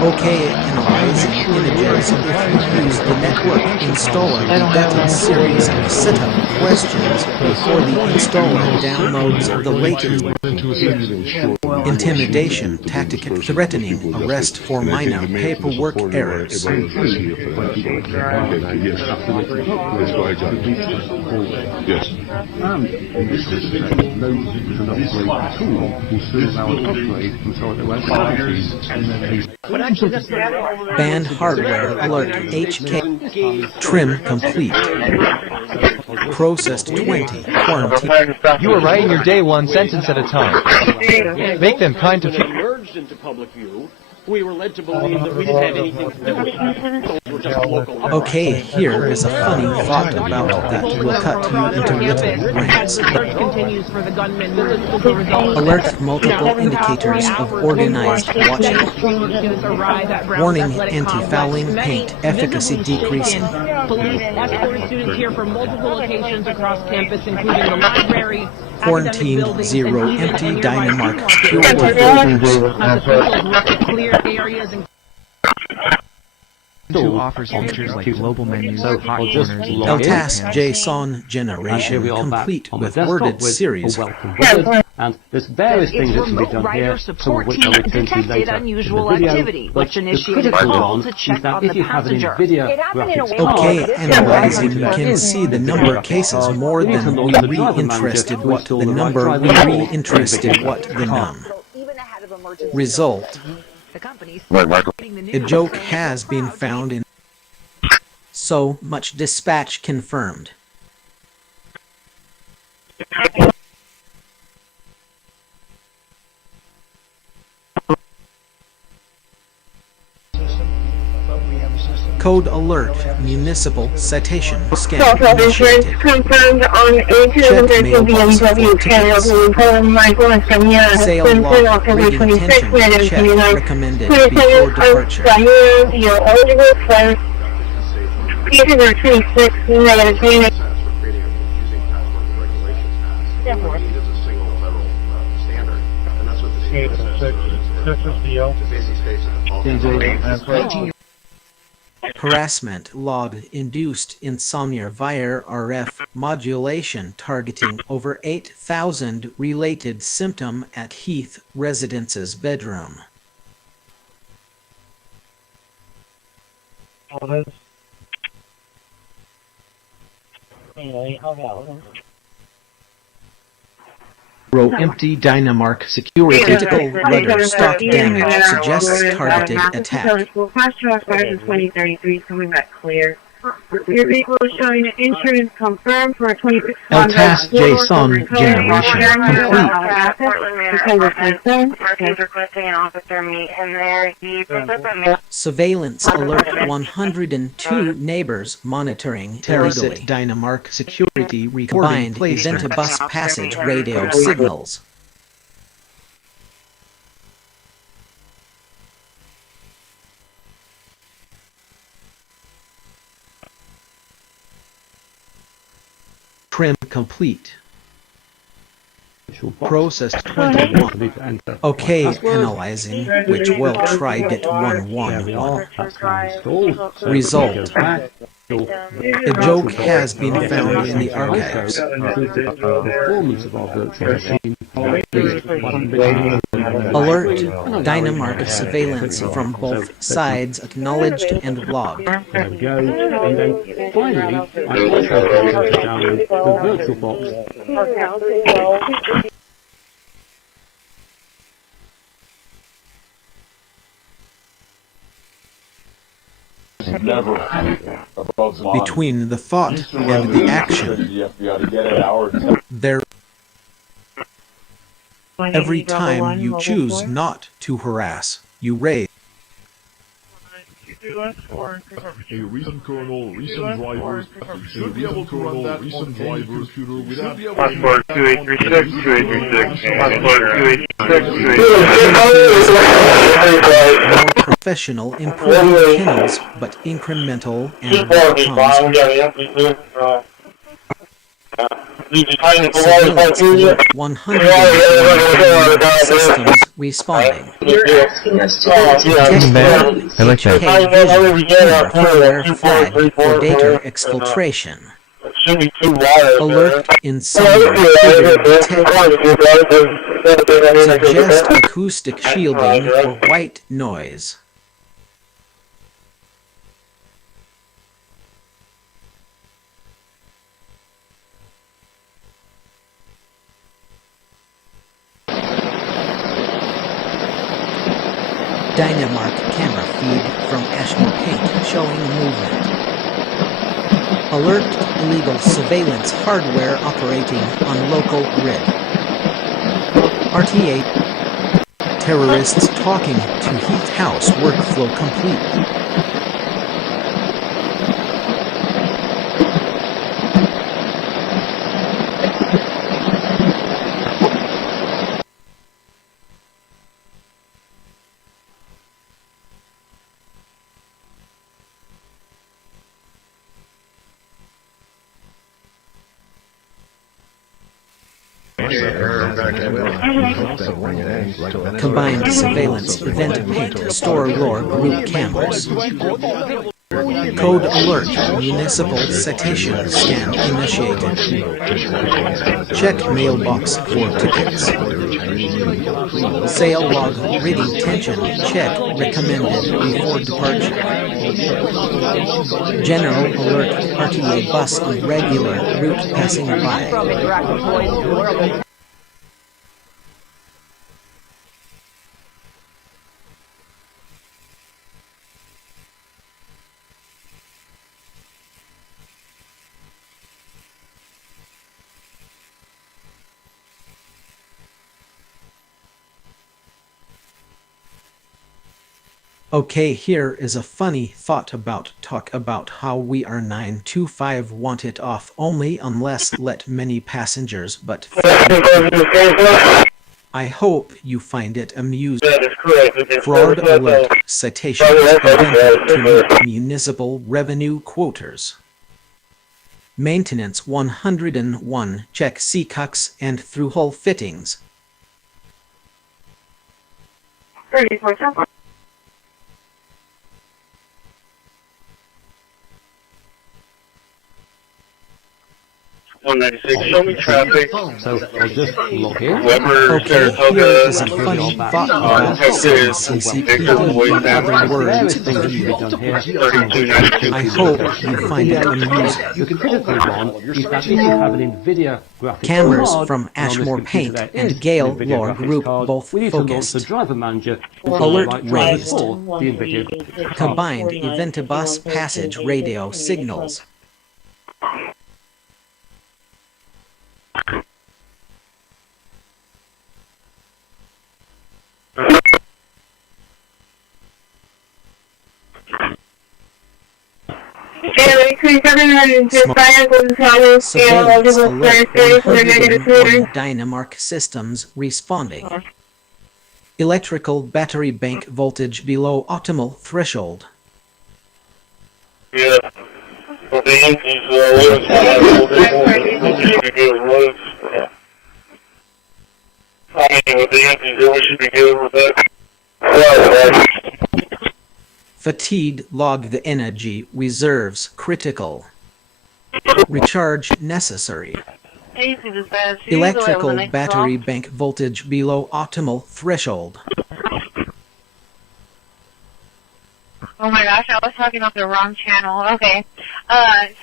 Okay, analyzing images. If you use the network installer deducted series of setup questions before the installer downloads the latest intimidation, tactic, threatening, arrest for minor paperwork errors. Yes. Banned hardware alert HK trim complete. Processed 20 quarantine. You are writing your day one sentence at a time. Make them kind to emerged into public view. We were led to believe that we didn't have anything to do with it. Those were just local. Okay, here is a funny thought about that will cut you into little rants. Alert multiple indicators of organized watching. Warning anti-fouling paint efficacy decreasing. Police escorted students here from multiple locations across campus, including the library. Quarantined 0 empty dynamark security Clear areas and offers features like global menus, hot corners, LTAS JSON generation complete with worded series. And there's various things that can be done here, some of which I'll return to later in the video, but the critical one is that if you have an NVIDIA graphics card... Okay, analyzing, you can see the number of cases more than we re-interested what the number, we re-interested what the num. Result. A joke has been found in. So much dispatch confirmed. Code alert. Municipal citation. Scan Self-insurance initiated. confirmed on Check mailbox for BMW tickets. Michael and Samia Sale Spencer, log. October Rating 26, tension. 1929. Check. Recommended before departure. You're eligible for October 26, negative. Harassment log induced insomnia via RF modulation targeting over 8,000 related symptom at Heath Residence's bedroom. Row empty Dynamark security. Critical rudder stock damage suggests targeted attack. Fast track 2033 coming back clear. Your vehicle is showing an insurance confirmed for a 26 LTAS JSON generation complete. Surveillance alert 102 neighbors monitoring illegally. Illicit Dynamark security recording Combined placement. event-bus passage radio signals. Trim complete. Processed 21. Okay, analyzing, which will try get 111. Result. A joke has been found in the archives. Alert. Dynamark surveillance from both sides acknowledged and logged. There we go. And then finally, I also download the virtual box. Between the thought and the action, there. Every time you choose not to harass, you raise. A recent kernel, recent drivers, should be able to run that recent driver computer without Passport 2836, 2836, Passport 2836. More professional, improving kennels, but incremental and surveillance 100 systems responding. You're asking us to I like that. Firmware flag for data exfiltration. Alert insomnia detected. Suggest acoustic shielding for white noise. Dynamark camera feed from Ashmore Paint showing movement. Alert illegal surveillance hardware operating on local grid. RTA. Terrorists talking to Heath House workflow complete. Combined surveillance event paint store lore group cameras. Code alert municipal citation scan initiated. Check mailbox for tickets. Sale log reading tension check recommended before departure. General alert RTA bus on regular route passing by. Okay, here is a funny thought about talk about how we are 925 want it off only unless let many passengers but I hope you find it amusing. That is correct. Fraud alert citations invented to meet municipal revenue quotas. Maintenance 101 check C-cucks and through-hole fittings. 34. 196, show me traffic. So I'll just log in. Weber, Okay, here is a funny thought about ccpd in other words. I hope you find it amusing. You can critically run is that if you have an NVIDIA graphics Cameras card, from and on this Ashmore computer Paint there and is Gale an NVIDIA Lore graphics Group card, both we need to launch the focused. driver manager Alert right raised. before the NVIDIA graphics card. Combined event-bus passage radio signals. Surveillance alert 101 dynamark systems responding. Electrical battery bank voltage below optimal threshold. Yeah. But the Yankees, I mean, with the Yankees, we should be good with that. Fatigue log the energy reserves critical. Recharge necessary. Electrical battery bank voltage below optimal threshold. Oh my gosh, I was talking off the wrong channel. Okay.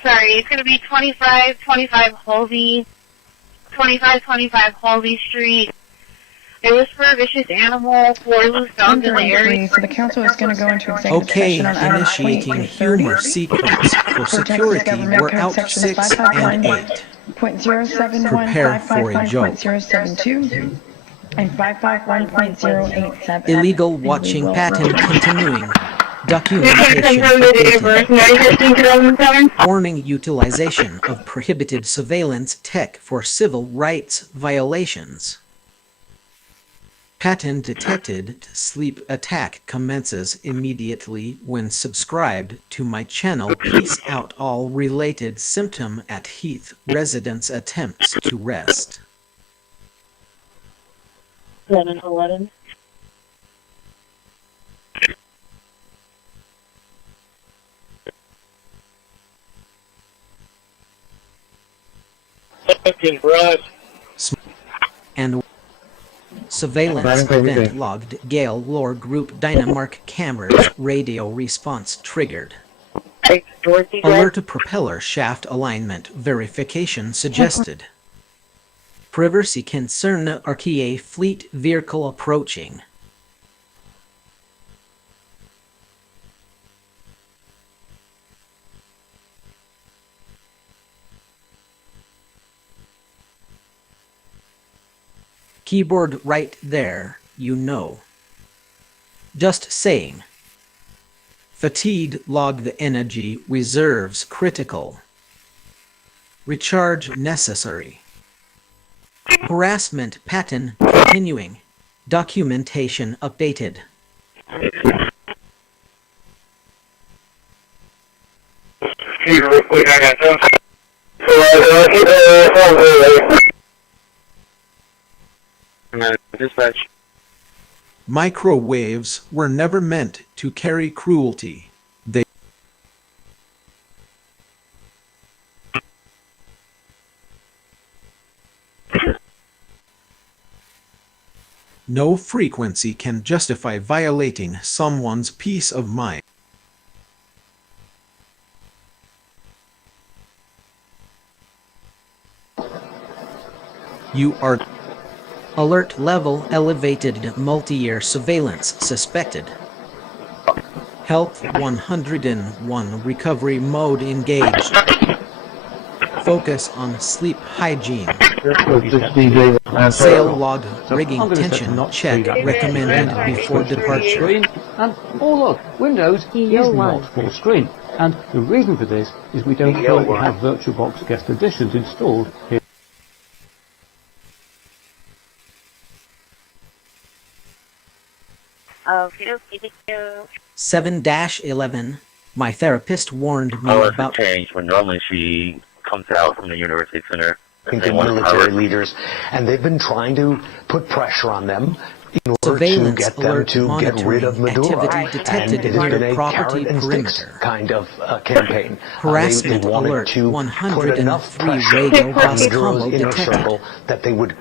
Sorry, it's going to be 2525 Holby, 2525 Holby Street. It was for a vicious animal, 4 loose dogs in the area. So the council is going to go into executive Okay, session on item initiating humor sequence for security. We're out 6 and 8. Prepare for a joke. 07155.072 and 551.087. Illegal watching pattern continuing. Documentation updated. Warning utilization of prohibited surveillance tech for civil rights violations. Pattern detected. Sleep attack commences immediately when subscribed to my channel. Peace out. All related symptom at Heath residents attempts to rest. 711. And surveillance event logged. Gale Lore Group dynamark cameras radio response triggered. Alert propeller shaft alignment verification suggested. Privacy concern RKA fleet vehicle approaching. Keyboard right there, you know. Just saying. Fatigue log the energy reserves critical. Recharge necessary. Harassment pattern continuing. Documentation updated. Real quick, I got some. Dispatch. Microwaves were never meant to carry cruelty. They No frequency can justify violating someone's peace of mind. You are alert level elevated multi-year surveillance suspected. Health 101 recovery mode engaged. Focus on sleep hygiene. Sail log rigging tension check recommended before departure. And oh look, Windows is not full screen. And the reason for this is we don't currently have VirtualBox guest editions installed here. 7-11. My therapist warned me about change when normally she comes out from the University Center. I think the military leaders, and they've been trying to put pressure on them in order to get them to get rid of Maduro. And it has been a carrot and sticks kind of campaign. Harassment they wanted alert to 103 put enough pressure radio on bus Maduro's combo inner detected. circle that they would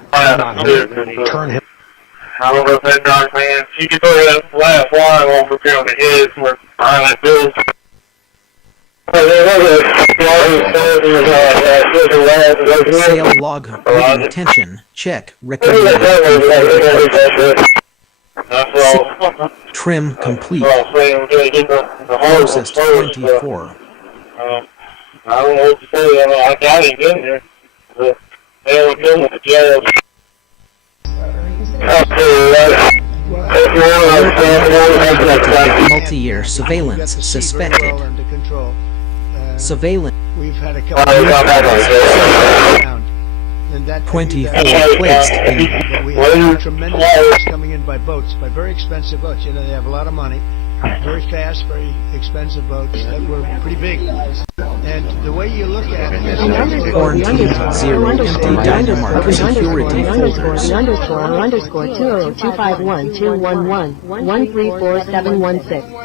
turn him. I don't know if that dark man, you can throw that last line on for on the head for violent bills. Sail log rigging tension check recommended. Trim complete. Closest 24. I don't know what to say. I got him in there. But they don't kill him with the jail. Multi-year surveillance suspected. Surveillance. We've had a couple of 24 placed in. But we have tremendous numbers coming in by boats, by very expensive boats. You know, they have a lot of money, very fast, very expensive boats that were pretty big. And the way you look at it is Quarantine 0 empty dynamark security folders. Underscore 20251 211 134716.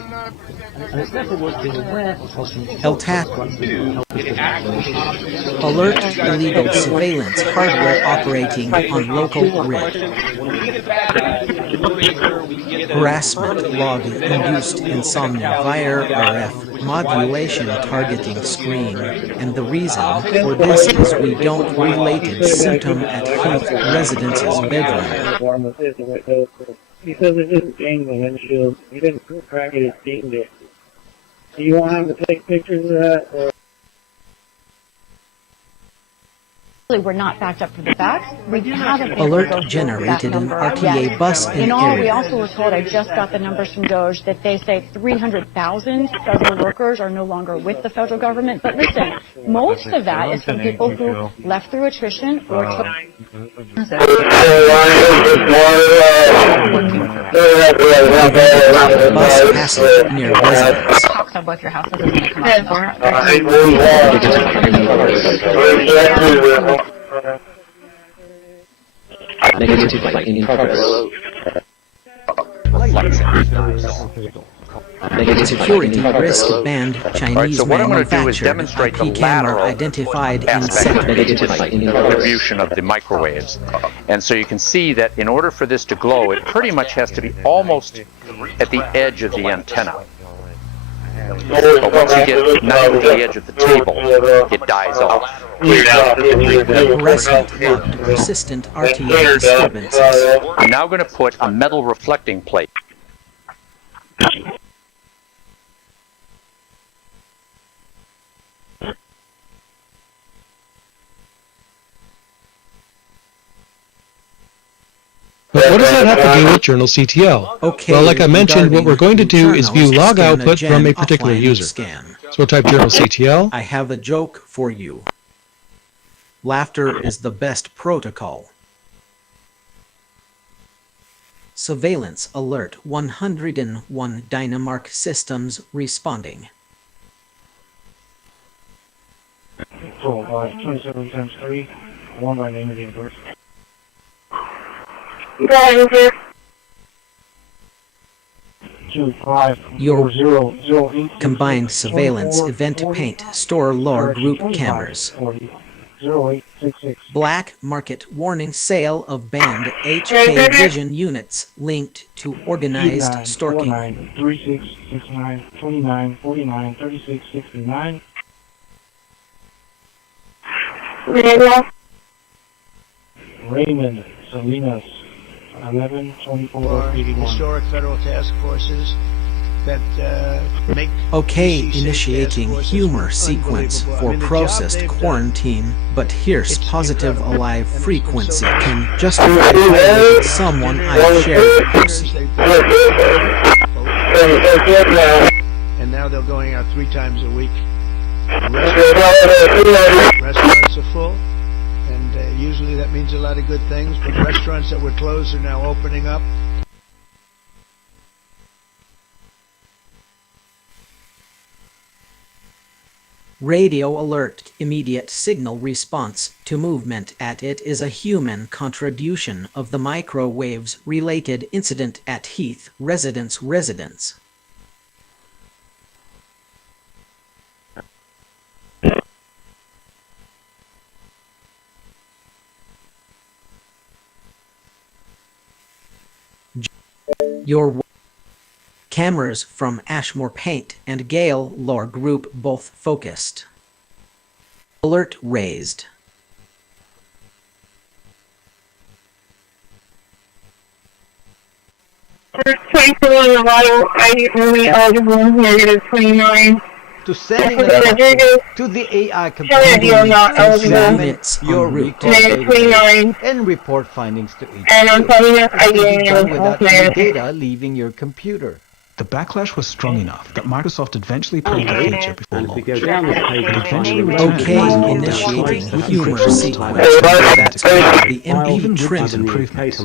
LTAP. Alert illegal surveillance hardware operating on local grid. Harassment log induced insomnia via RF modulation targeting screen. And the reason for this is we don't related symptom at Heath Residence's bedroom. He says it's just dang the windshield. He didn't crack it, it's beaten it. Do you want him to take pictures of that? Or? We're not backed up for the facts. We haven't been Alert able to go generated through an that number RTA yet. bus in In all, we area. also were told, I just got the numbers from DOJ, that they say 300,000 federal workers are no longer with the federal government. But listen, most of that is from people who left through attrition or took... Bus passing near residence. Talks on both your houses is going to come out Negative flight in progress. Negative Security risk banned Chinese so what I'm going to do is manufactured demonstrate the IP camera lateral identified in aspect of sector. the distribution of the microwaves. And so you can see that in order for this to glow, it pretty much has to be almost at the edge of the antenna. But once you get not at the edge of the table, it dies off. Harassment logged persistent RTA disturbances. I'm now going to put a metal reflecting plate. But what does that have to do with Journal CTL? Okay, well, like I mentioned, what we're going to do is view log scan a output gen from a particular offline user. Scan. So we'll type Journal CTL. I have a joke for you. Laughter is the best protocol. Surveillance alert 101 Dynamark systems responding. 27 times 3. One by name of the inverse. Your combined surveillance event paint store lore group cameras. Black market warning sale of banned HK vision units linked to organized stalking. 36, 69, 29, 49, 36, 69. Raymond Salinas, 11, 24, 81. Historic federal task forces that make Okay, BC initiating task forces humor sequence unbelievable. for I mean, the job processed they've done, quarantine, but here's it's positive incredible. alive And it's been frequency so can justify violating someone I've shared Christi. And now they're going out 3 times a week. Restaurants are full, and usually that means a lot of good things, but restaurants that were closed are now opening up. Radio alert, immediate signal response to movement at it is a human contribution of the microwaves related incident at Heath residence. Your cameras from Ashmore Paint and Gale Lore Group both focused. Alert raised. First 24 arrival, I only eligible negative 29. To sending to the AI component, your report and report findings to each. And I'm telling us I done without any data leaving your computer. The backlash was strong enough that Microsoft eventually pulled the feature before launch. It eventually Okay, initiating humor sequence. That's the MP trimmed improvements.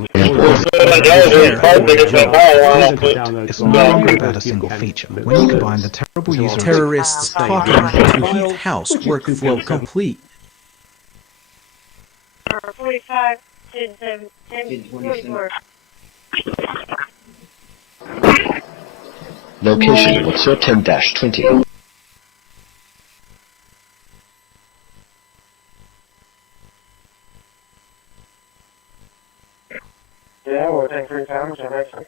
It's no longer about a single feature. When you combine the terrible user terrorists talking to Heath House workflow complete. 45, 10, 44. Location, what's your 10-20? Yeah, we'll take 3 times and exit.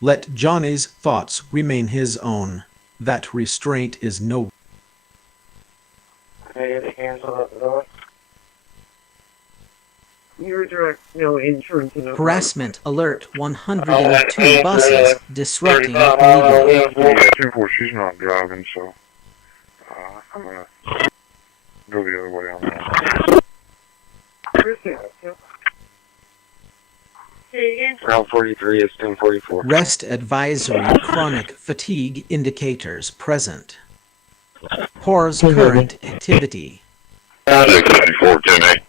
Let Johnny's thoughts remain his own. That restraint is no. Okay, they cancel that door. Your direct, no insurance. No Harassment alert 102 buses disrupting illegally. 2-4, she's not driving, so I'm going to go the other way on that. Route 43 is 1044. Rest advisory chronic fatigue indicators present. Pause current activity. 674, 10-8.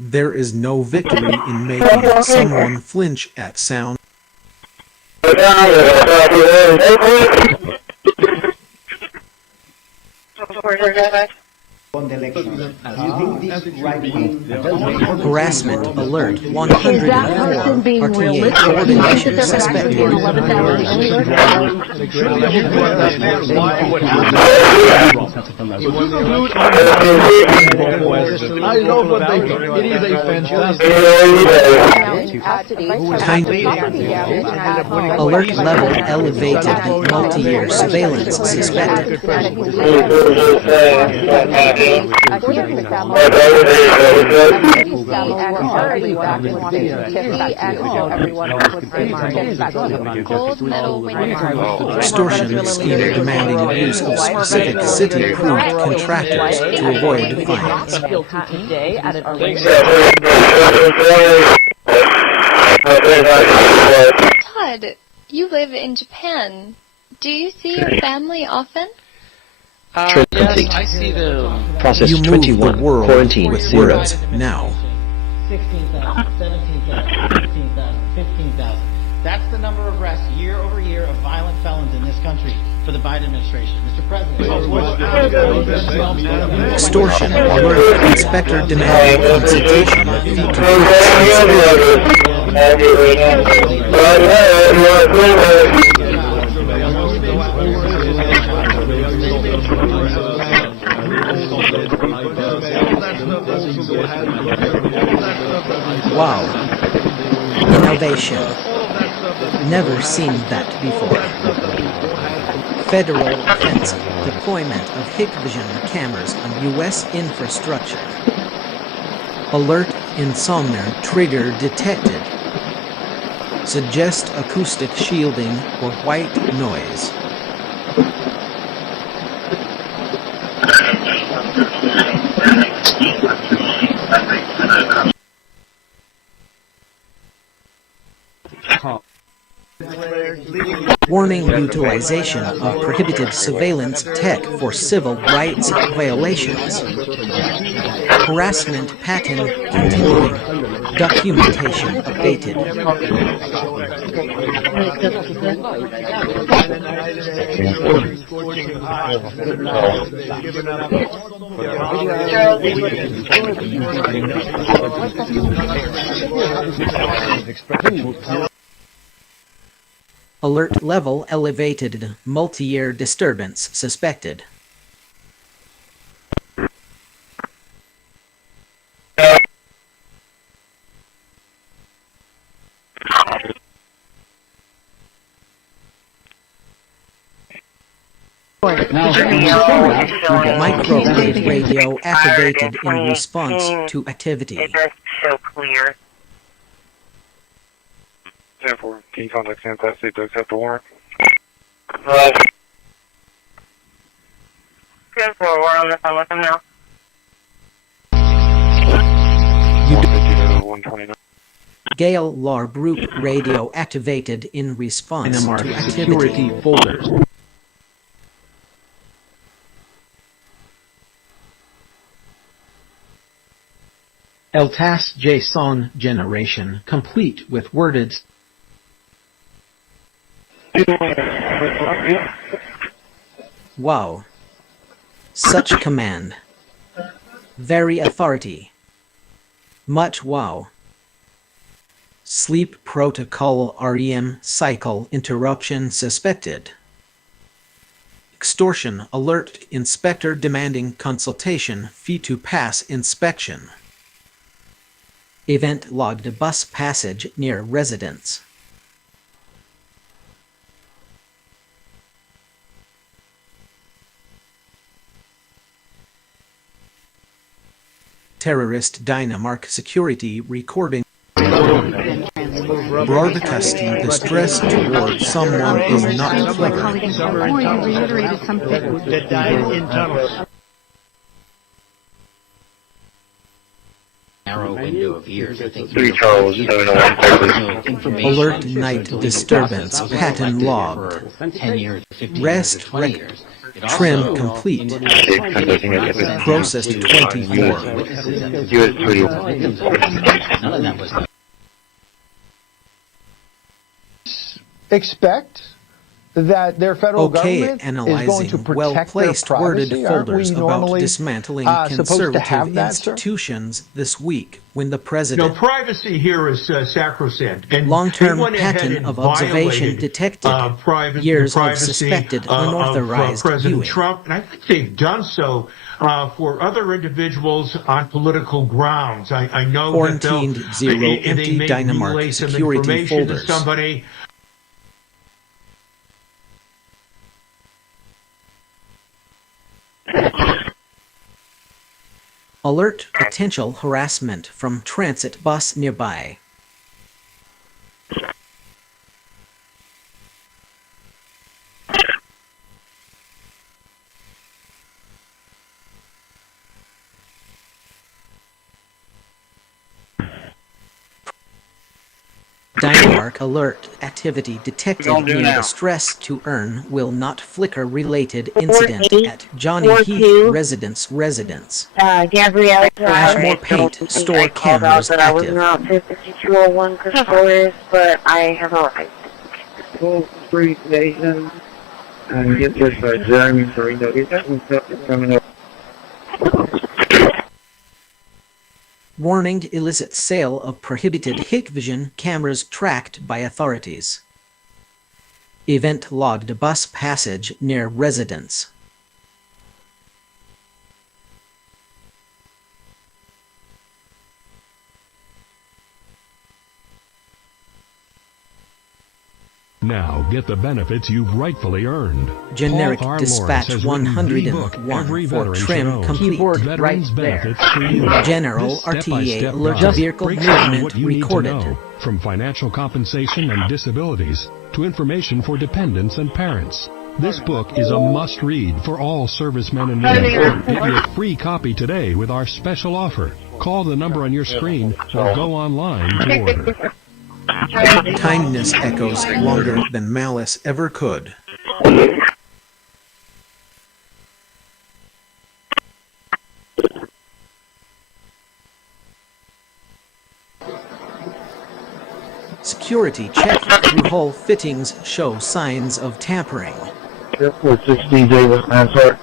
There is no victory in making someone flinch at sound. Harassment alert 104 RTA coordination suspected. I love what they do. It is a fantastic. Alert level elevated. Multi-year surveillance suspected. Extortion scheme demanding use of specific city-approved contractors to avoid fines. Todd, you live in Japan. Do you see your family often? Trip complete. I see them. Process You 21. move the world Quarantine with 0. words now. 16,000, 17,000, 15,000, 15,000. That's the number of arrests year over year of violent felons in this country for the Biden administration. Mr. President. Extortion alert inspector demanding consultation of Wow. Innovation. Never seen that before. Federal offense, deployment of Hikvision cameras on U.S. infrastructure. Alert, insomnia trigger detected. Suggest acoustic shielding or white noise. Warning utilization of prohibited surveillance tech for civil rights violations. Harassment pattern continuing. Documentation updated. Alert level elevated. Multi-year disturbance suspected. Microwave radio activated in response to activity. So clear. 10-4, can you contact San State to accept the warrant? 10-4, we're on the phone with him now. 129. Gale Lar Group radio activated in response Dynamark to activity. security folders. LTAS JSON generation complete with worded. Wow. Such command. Very authority. Much wow. Sleep protocol REM cycle interruption suspected. Extortion alert inspector demanding consultation fee to pass inspection. Event logged bus passage near residence. Terrorist Dynamark security recording. Broadcasting distress toward someone is not clever. Or you reiterated something that died in tunnels. Narrow window of years. I think 3 Charles, 701 Alert night disturbance pattern logged. 10 years, 15 Rest years, 20 years. trim complete. Processed 24. None of that was expect that their federal government is going to protect well-placed their worded privacy. Aren't folders we about normally dismantling supposed to conservative have that, sir? institutions this week when the president. No, privacy here is sacrosanct. And long-term they went ahead pattern and of observation violated, detected. Years of suspected unauthorized President viewing. Trump, and I think they've done so for other individuals on political grounds. I know Quarantined that zero they empty may Dynamark relay some security information folders. to somebody. Alert potential harassment from transit bus nearby. Dynamark alert activity detected near the stress to earn will not flicker related incident at Johnny Heath residence. Gabrielle Flash more paint, store cameras I was active. not 5201 Corpus, but I have arrived. Full free station. And get this by Jeremy Farino. He's having something coming up. Warning illicit sale of prohibited Hikvision cameras tracked by authorities. Event logged bus passage near residence. Now get the benefits you've rightfully earned. Generic Paul R. dispatch Lawrence has written the book 101 every for veteran should trim own. complete. Keyboard Veterans Benefits for you. General This RTA step-by-step alert guide vehicle breaks down movement what you need to recorded. know, from financial compensation and disabilities to information for dependents and parents. This book is a must-read for all servicemen and women. Get your free copy today with our special offer. Call the number on your screen or go online to order. Kindness echoes longer than malice ever could. Security check through hull fittings show signs of tampering. Airport 16, David Lansart.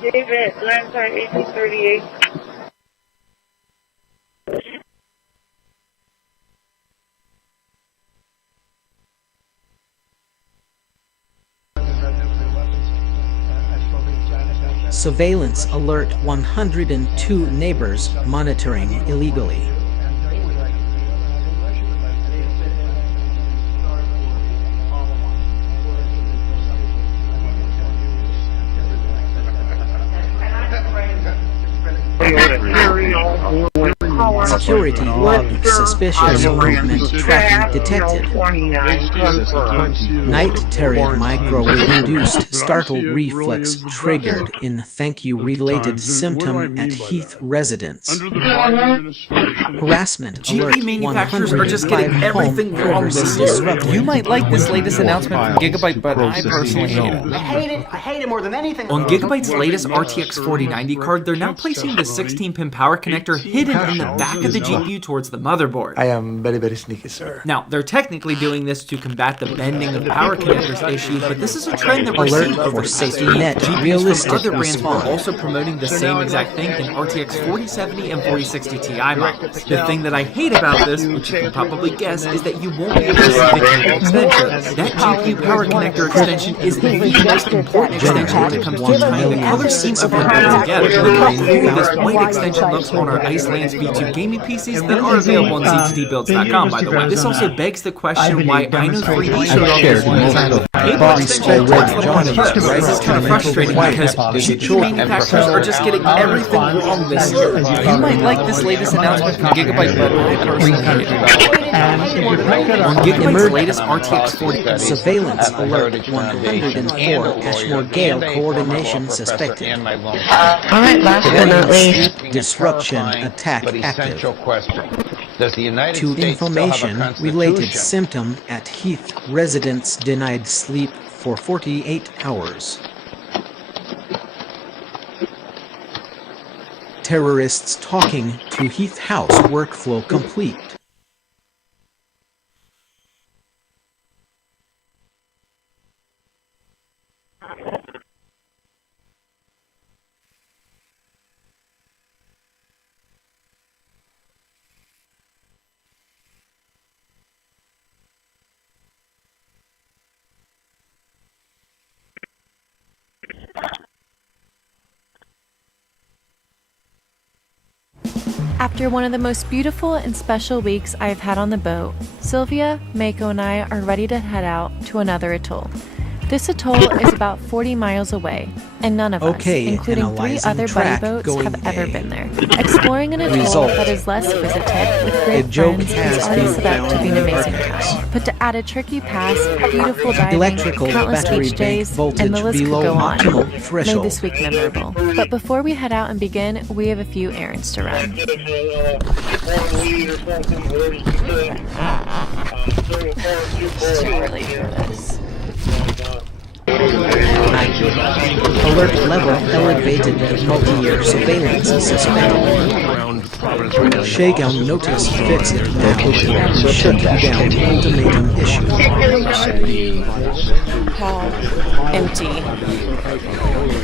David Lansart, 1838. Surveillance alert 102 neighbors monitoring illegally. Security log suspicious movement tracking detected. Night terror microwave-induced startle reflex triggered in thank you related symptom at Heath residence. Harassment alert GP manufacturers are just getting 105 everything home wrong this year. disrupted. You might like this latest announcement from Gigabyte, but I personally hate it. I hate it more than anything. On Gigabyte's latest RTX 4090 card, they're now placing the 16-pin power connector hidden in the back of the GPU towarard the motherboard. I am very, very sneaky, sir. Now, they're technically doing this to combat the bending of power connectors issue, but this is a trend that we're seeing over safety net. GPUs from other brands are also promoting the same exact thing in RTX 4070 and 4060 Ti models. The thing that I hate about this, which you can probably guess, is that you won't be able to see the cable extension. That GPU power connector extension is the most important extension when it comes to tying the color schemes of your build together. Look how cool this white extension looks on our Iceland's V2 gaming PCs that are available on ccpdbuilds.com, by the way. This also begs the question why Ino3D showed off this one design of cable extension. This is kind of frustrating because GPU manufacturers are just getting everything wrong this year. You might like this latest announcement from Gigabyte, but I personally hate it. On Gigabyte's latest RTX 40... Surveillance alert 104 Ashmore Gale coordination suspected. Alright, last but not least. Disruption attack active. Does the United To States information still have a related constitution? symptom at Heath residents denied sleep for 48 hours. Terrorists talking to Heath House workflow complete. After one of the most beautiful and special weeks I've had on the boat, Sylvia, Mako, and I are ready to head out to another atoll. This atoll is about 40 miles away, and none of us, including 3 other buddy boats, have ever been there. Exploring an atoll that is less visited with great friends is always set up to be an amazing time. But to add a tricky pass, beautiful diving, countless beach days, and the list could go on, made this week memorable. But before we head out and begin, we have a few errands to run. It's too early for this. Alert level elevated multi-year surveillance suspended. Shakedown notice fixed now. Shut down ultimatum issue. How empty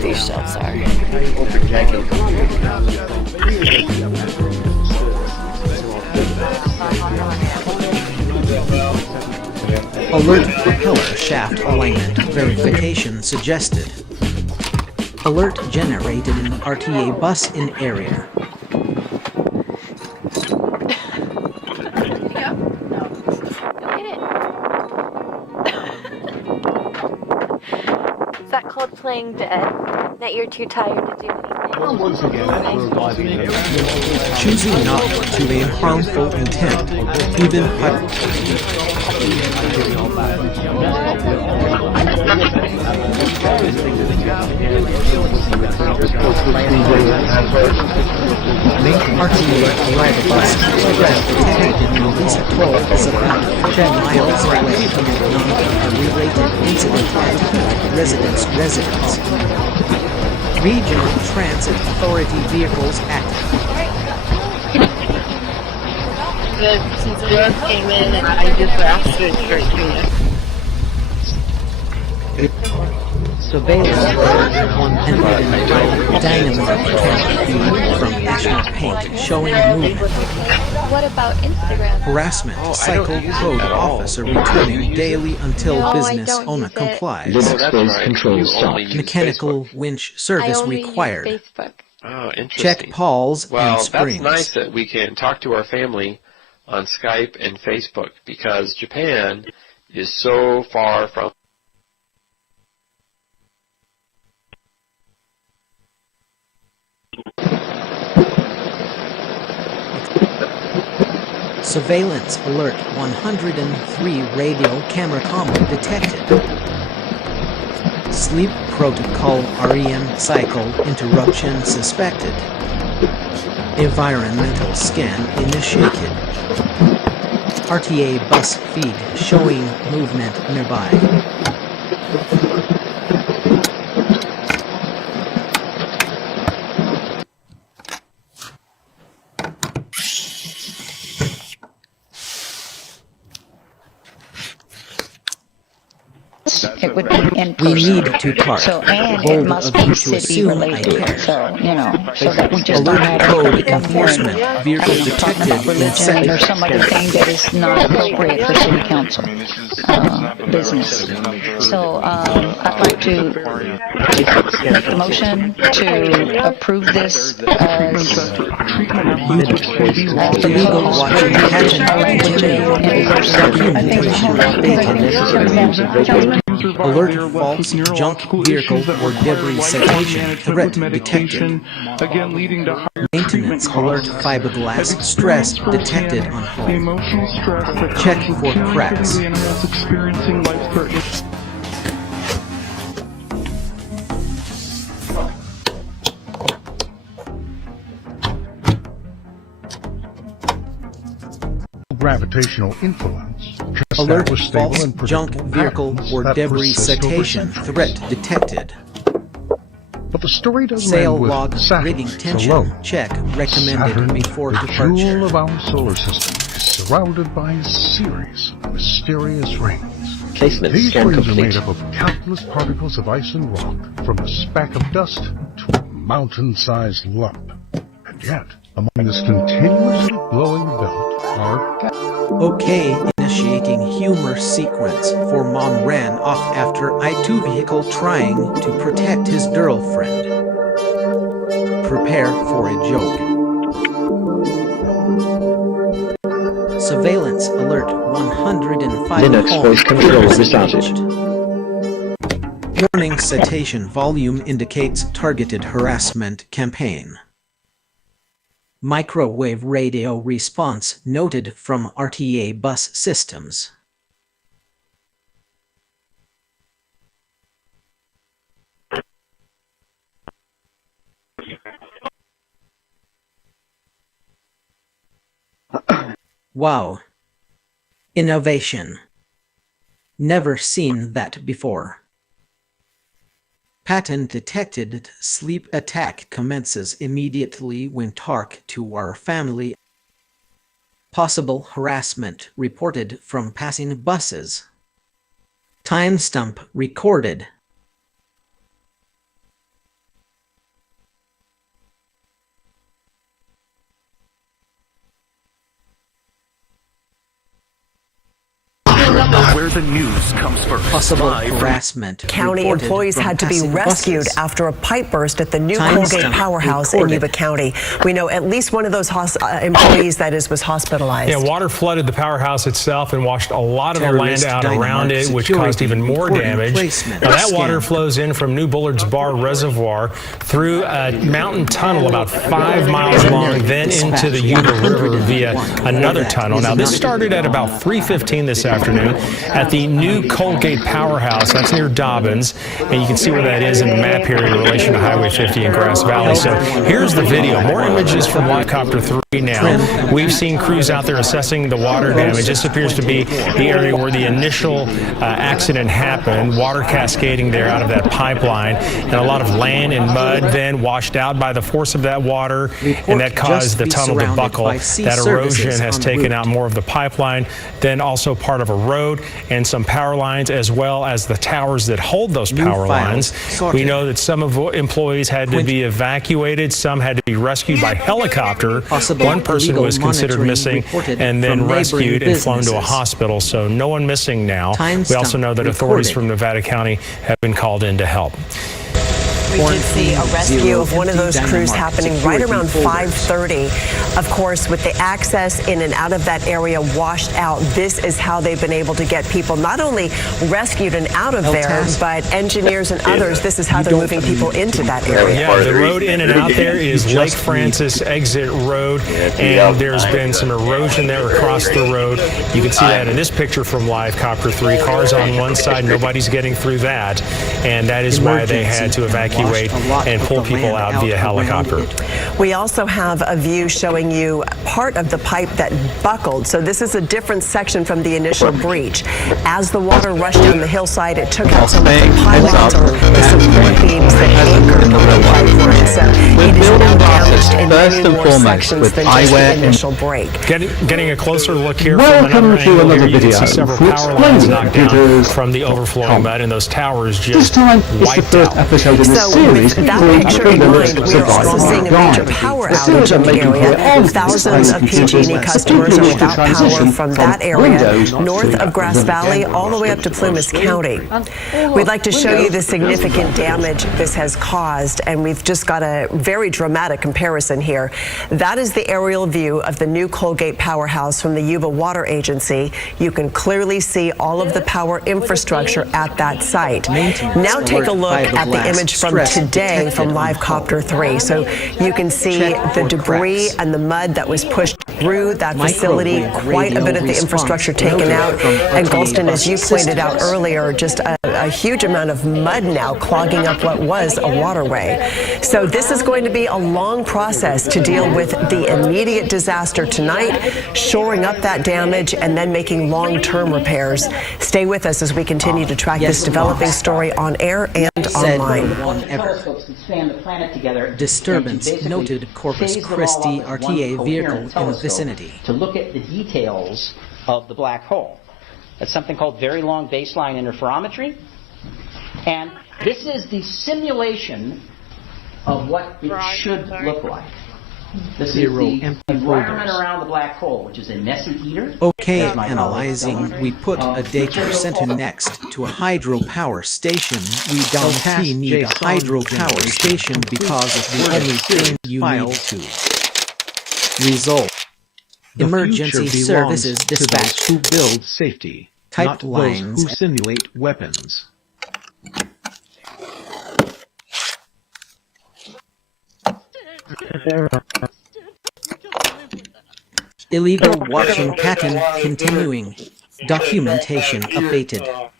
these shelves are. Alert propeller shaft alignment verification suggested. Alert generated in RTA bus in area. feeling dead? That you're too tired to do anything? Well, once again, Choosing not to a harmful intent, even Illicit toll is about 10 miles away from a non-related incident at Residence. Regional Transit Authority vehicles active. Just came in and I just asked it straight to Surveillance on Dynamark camera feed from National Paint showing movement. What about Instagram? Harassment cycle code officer returning daily until No, business I don't owner use it. complies. Linux-based controls start. Mechanical winch service I only required. use Facebook. Oh, interesting. Check Paul's well, and Springs. that's nice that we can talk to our family on Skype and Facebook because Japan is so far from. Surveillance alert 103 radio camera combo detected. Sleep protocol REM cycle interruption suspected. Environmental scan initiated. RTA bus feed showing movement nearby. It would be in We person. need to park. So, and Bold it must of be you to city assume I related. care. So, you know, so that we just don't Alert have code everybody come here and, enforcement vehicle talking detected about in religion sector. or some other thing that is not appropriate for city council business. So, I'd like to make the motion to approve this as Illegal watching pattern Alert false junk vehicle or debris citation threat detected. Again, leading to higher Maintenance alert fiberglass stress detected on home. emotional stress that Check comes with for caring cracks. for the animals experiencing life-threatening. Gravitational influence. Alert Establish stable false and junk predictable vehicle patterns or that debris persist over citation centuries. threat detected. But the story doesn't Sail end with log rigging satellites tension alone. check recommended Saturn, before the departure. jewel of our solar system, is surrounded by a series of mysterious rings. Placement These scan rings are complete. made up of countless particles of ice and rock, from a speck of dust to a mountain-sized lump. And yet, among this continuously glowing belt are... Okay, initiating humor sequence for mom ran off after I2 vehicle trying to protect his girlfriend. Prepare for a joke. Surveillance alert 105 Linux home voice control restarted. Warning citation volume indicates targeted harassment campaign. Microwave radio response noted from RTA bus systems. Wow. Innovation. Never seen that before. Pattern detected. Sleep attack commences immediately when talk to our family. Possible harassment reported from passing buses. Timestamp recorded. Where where the news comes first. Possible harassment. County employees had to be rescued after a pipe burst at the new Colgate powerhouse in Yuba County. We know at least one of those employees, was hospitalized. Yeah, water flooded the powerhouse itself and washed a lot of the land out around it, which caused even more damage. Now, that water flows in from New Bullard's Bar Reservoir through a mountain tunnel about 5 miles long, then into the Yuba River via another tunnel. Now, this started at about 3:15 this afternoon at the new Colgate powerhouse. That's near Dobbins, and you can see where that is in the map here in relation to Highway 50 in Grass Valley. So here's the video. More images from Helicopter 3 now. We've seen crews out there assessing the water damage. This appears to be the area where the initial accident happened. Water cascading there out of that pipeline, and a lot of land and mud then washed out by the force of that water, and that caused the tunnel to buckle. That erosion has taken out more of the pipeline, then also part of a road and some power lines, as well as the towers that hold those power lines. We know that some of employees had to be evacuated, some had to be rescued by helicopter. One person was considered missing and then rescued and flown to a hospital, so no one missing now. We also know that authorities from Nevada County have been called in to help. We did see a rescue of one of those crews happening right around 5:30. Of course, with the access in and out of that area washed out, this is how they've been able to get people not only rescued and out of there, but engineers and others, this is how they're moving people into that area. Yeah, the road in and out there is Lake Francis Exit Road, and there's been some erosion there across the road. You can see that in this picture from Live Copter 3. Cars on one side, nobody's getting through that, and that is why they had to evacuate and pull people out via helicopter. We also have a view showing you part of the pipe that buckled. So this is a different section from the initial breach. As the water rushed down the hillside, it took out some of the pylons or the support beams that anchored on the pipeline. So it is now damaged in many more sections than just the initial break. Getting a closer look here from another angle here, you can see several power lines knocked down from the overflowing mud, and those towers just wiped out. So with that picture in mind, we are also seeing a major power outage in the area. Thousands of PG&E customers are without power from that area, north of Grass Valley, all the way up to Plumas County. We'd like to show you the significant damage this has caused, and we've just got a very dramatic comparison here. That is the aerial view of the new Colgate powerhouse from the Yuba Water Agency. You can clearly see all of the power infrastructure at that site. Now take a look at the image from today from Live Copter 3. So you can see the debris and the mud that was pushed through that facility, quite a bit of the infrastructure taken out. And Golston, as you pointed out earlier, just a huge amount of mud now clogging up what was a waterway. So this is going to be a long process to deal with the immediate disaster tonight, shoring up that damage, and then making long-term repairs. Stay with us as we continue to track this developing story on air and online. Disturbance noted Corpus Christi RTA vehicle in the vicinity. To look at the details of the black hole. That's something called very long baseline interferometry. And this is the simulation of what it should look like. This is the environment around the black hole, which is a messy eater. Okay, analyzing, we put a data center next to a hydropower station. We don't need a hydropower station because it's the only thing you need to. Result. Emergency services dispatch who build safety, type not lines those who simulate weapons. Illegal watching pattern continuing. Documentation updated.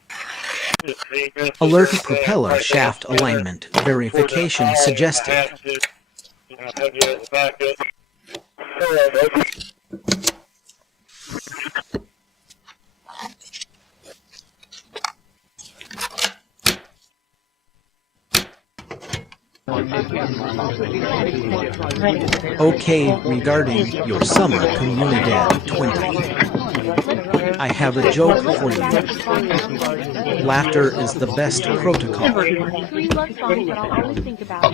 Alert propeller shaft alignment verification suggested. Okay, regarding your summer Comunidad 20. I have a joke for you. Laughter is the best protocol.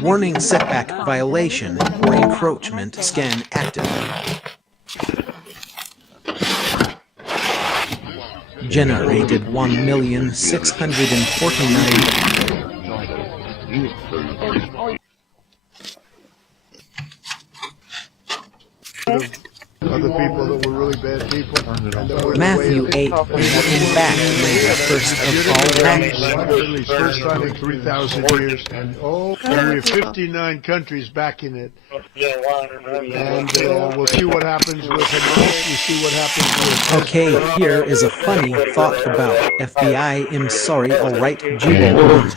Warning setback violation or encroachment scan active. generated 1,649,000. Other people that were really bad people. Matthew 8, in fact, made the first of all rags. Literally, first time in 3,000 years. And we have 59 countries backing it. And we'll see what happens with Hamas. We'll see what happens with... Okay, here is a funny thought about FBI. I'm sorry, alright, Jubal.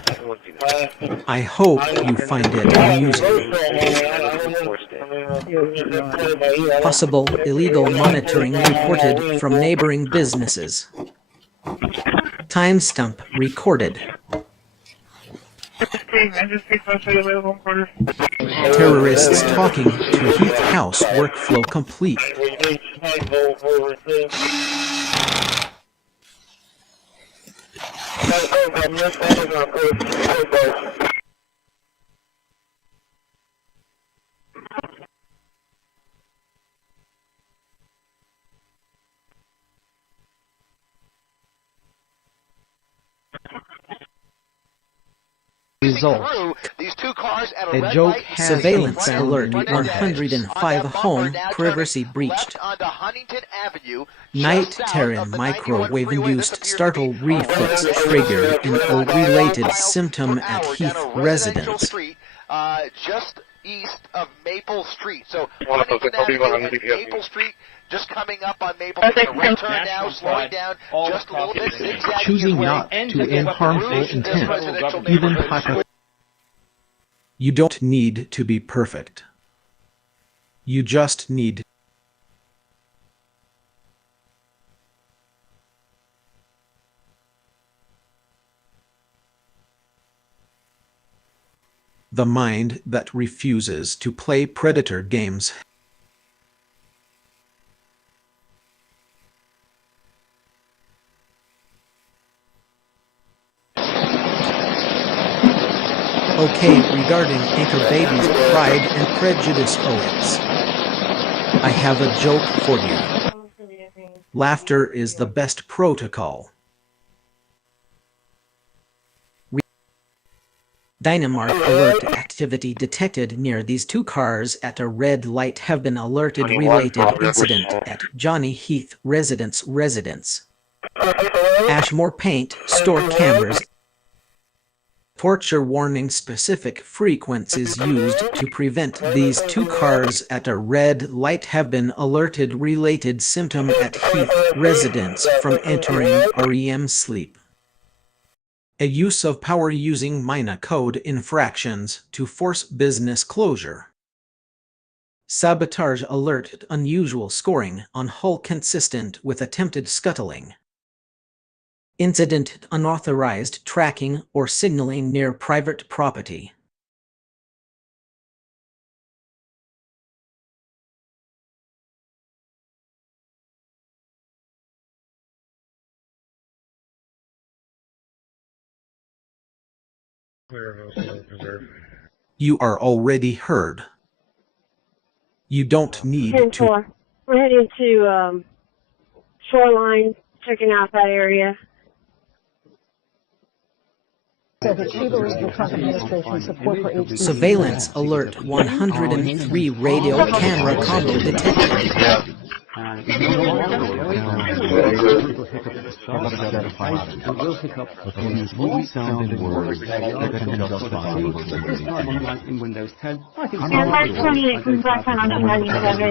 I hope you find it amusing. Possible illegal monitoring reported from neighboring businesses. Timestamp recorded. Terrorists talking to Heath House workflow complete. Result. A joke surveillance alert 105 home privacy breached. Night Terran microwave-induced startle reflex trigger in a related symptom at Heath residence. Just east of Maple Street. So Maple Street, just coming up on Maple Street. Right turn now, slowing down just a little bit, zigzagging Choosing not to end harmful intent, even You don't need to be perfect. You just need the mind that refuses to play predator games. Okay, regarding Anchor Baby's Pride and Prejudice OS, I have a joke for you. Laughter is the best protocol. Dynamark alert activity detected near these two cars at a red light have been alerted related incident at Johnny Heath residence. Ashmore Paint store cameras. Torture warning specific frequencies used to prevent these two cars at a red light have been alerted related symptom at Heath residence from entering REM sleep. A use of power using MINA code infractions to force business closure. Sabotage alert unusual scoring on hull consistent with attempted scuttling. Incident unauthorized tracking or signaling near private property. You are already heard. You don't need to... We're heading to Shoreline, checking out that area. Surveillance alert 103 radio camera combo detected.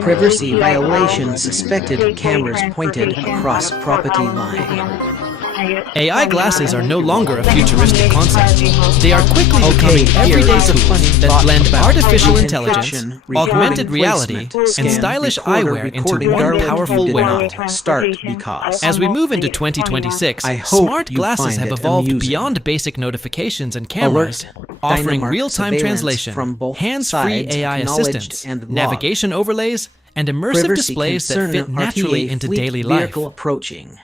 Privacy violation suspected, cameras pointed across property line. AI glasses are no longer a futuristic concept. They are quickly becoming everyday tools that blend artificial intelligence, augmented reality, and stylish eyewear into one powerful wearable. As we move into 2026, smart glasses have evolved beyond basic notifications and cameras, offering real-time translation, hands-free AI assistance, navigation overlays, and immersive displays that fit naturally into daily life.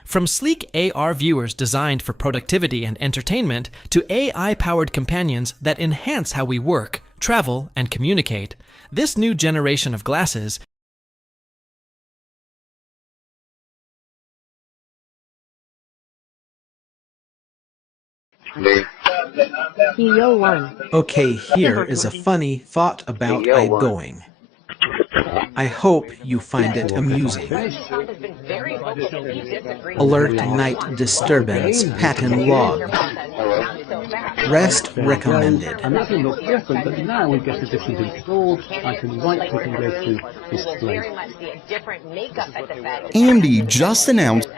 From sleek AR viewers designed for productivity and entertainment to AI-powered companions that enhance how we work, travel, and communicate, this new generation of glasses Okay, here is a funny thought about outgoing. I hope you find it amusing. Alert night disturbance pattern log. Rest recommended. Nothing looks different, but now we get a different installed. I can right-click and go to display. AMD just announced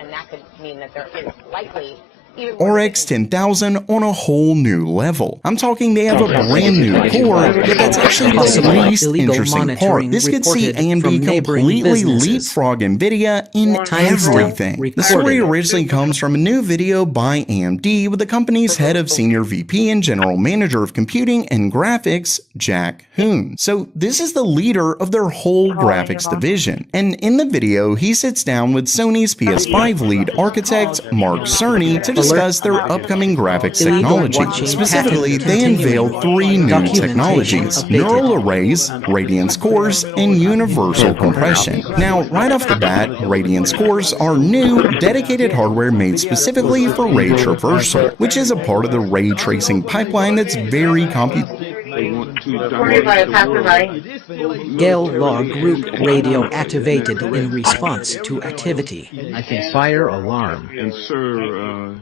RX 10000 on a whole new level. I'm talking they have a brand new core, but that's actually the least interesting part. This could see AMD completely leapfrog NVIDIA in everything. The story originally comes from a new video by AMD with the company's head of senior VP and general manager of computing and graphics, Jack Hoon. So this is the leader of their whole graphics division. And in the video, he sits down with Sony's PS5 lead architect, Mark Cerny, to discuss their upcoming graphics technology. Specifically, they unveiled 3 new technologies: neural arrays, radiance cores, and universal compression. Now, right off the bat, radiance cores are new, dedicated hardware made specifically for ray traversal, which is a part of the ray tracing pipeline that's very computational. Gale log group radio activated in response to activity. I can fire alarm. And sir,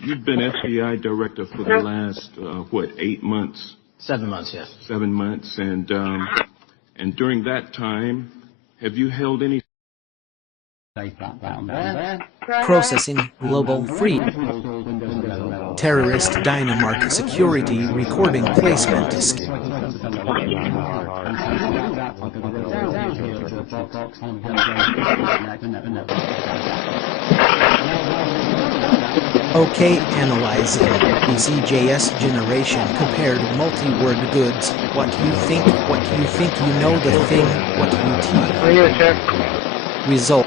you've been FBI director for the last, 8 months? 7 months, yes. 7 months, and during that time, have you held any... Processing global free. Terrorist Dynamark security recording placement. Okay, analyzing BCJS generation compared multi-word goods. What you think you know the thing, what you teach. Result.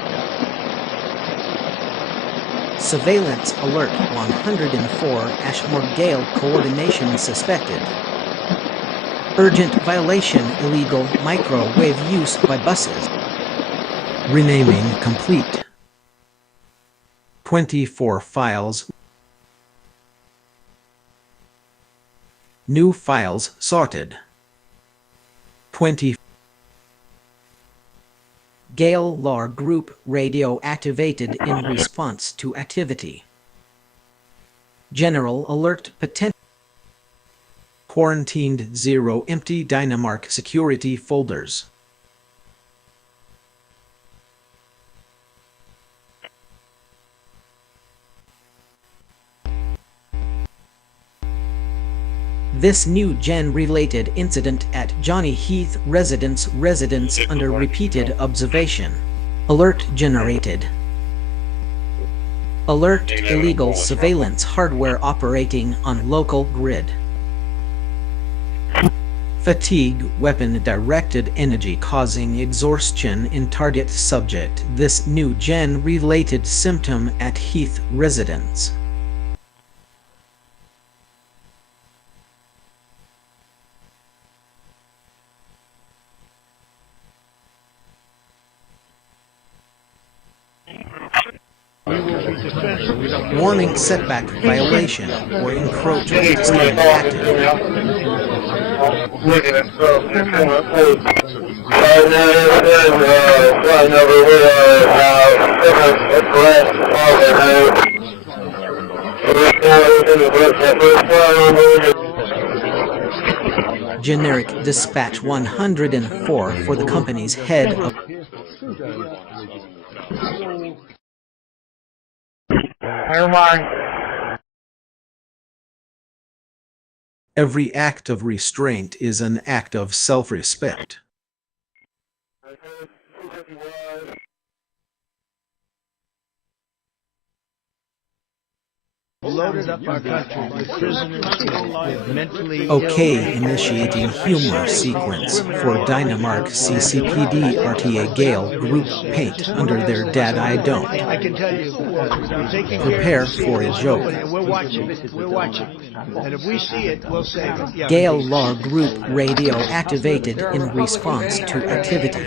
Surveillance alert 104 Ashmore Gale coordination suspected. Urgent violation illegal microwave use by buses. Renaming complete. 24 files. New files sorted. 20. Gale log group radio activated in response to activity. General alert potential. Quarantined 0 empty Dynamark security folders. This new gen-related incident at Johnny Heath residence under repeated observation. Alert generated. Alert illegal surveillance hardware operating on local grid. Fatigue weapon directed energy causing exhaustion in target subject. This new gen-related symptom at Heath residence. Warning setback violation or encroachment scan active. Generic dispatch 104 for the company's head of Every act of restraint is an act of self-respect. Loaded up our country with prisoners, with mentally Okay, initiating humor sequence for Dynamark ccpd RTA Gale group paint under their dad I don't. I can tell you, Prepare for a joke. We're watching. And if we see it, we'll save it. Yeah. Gale log group radio activated in response to activity.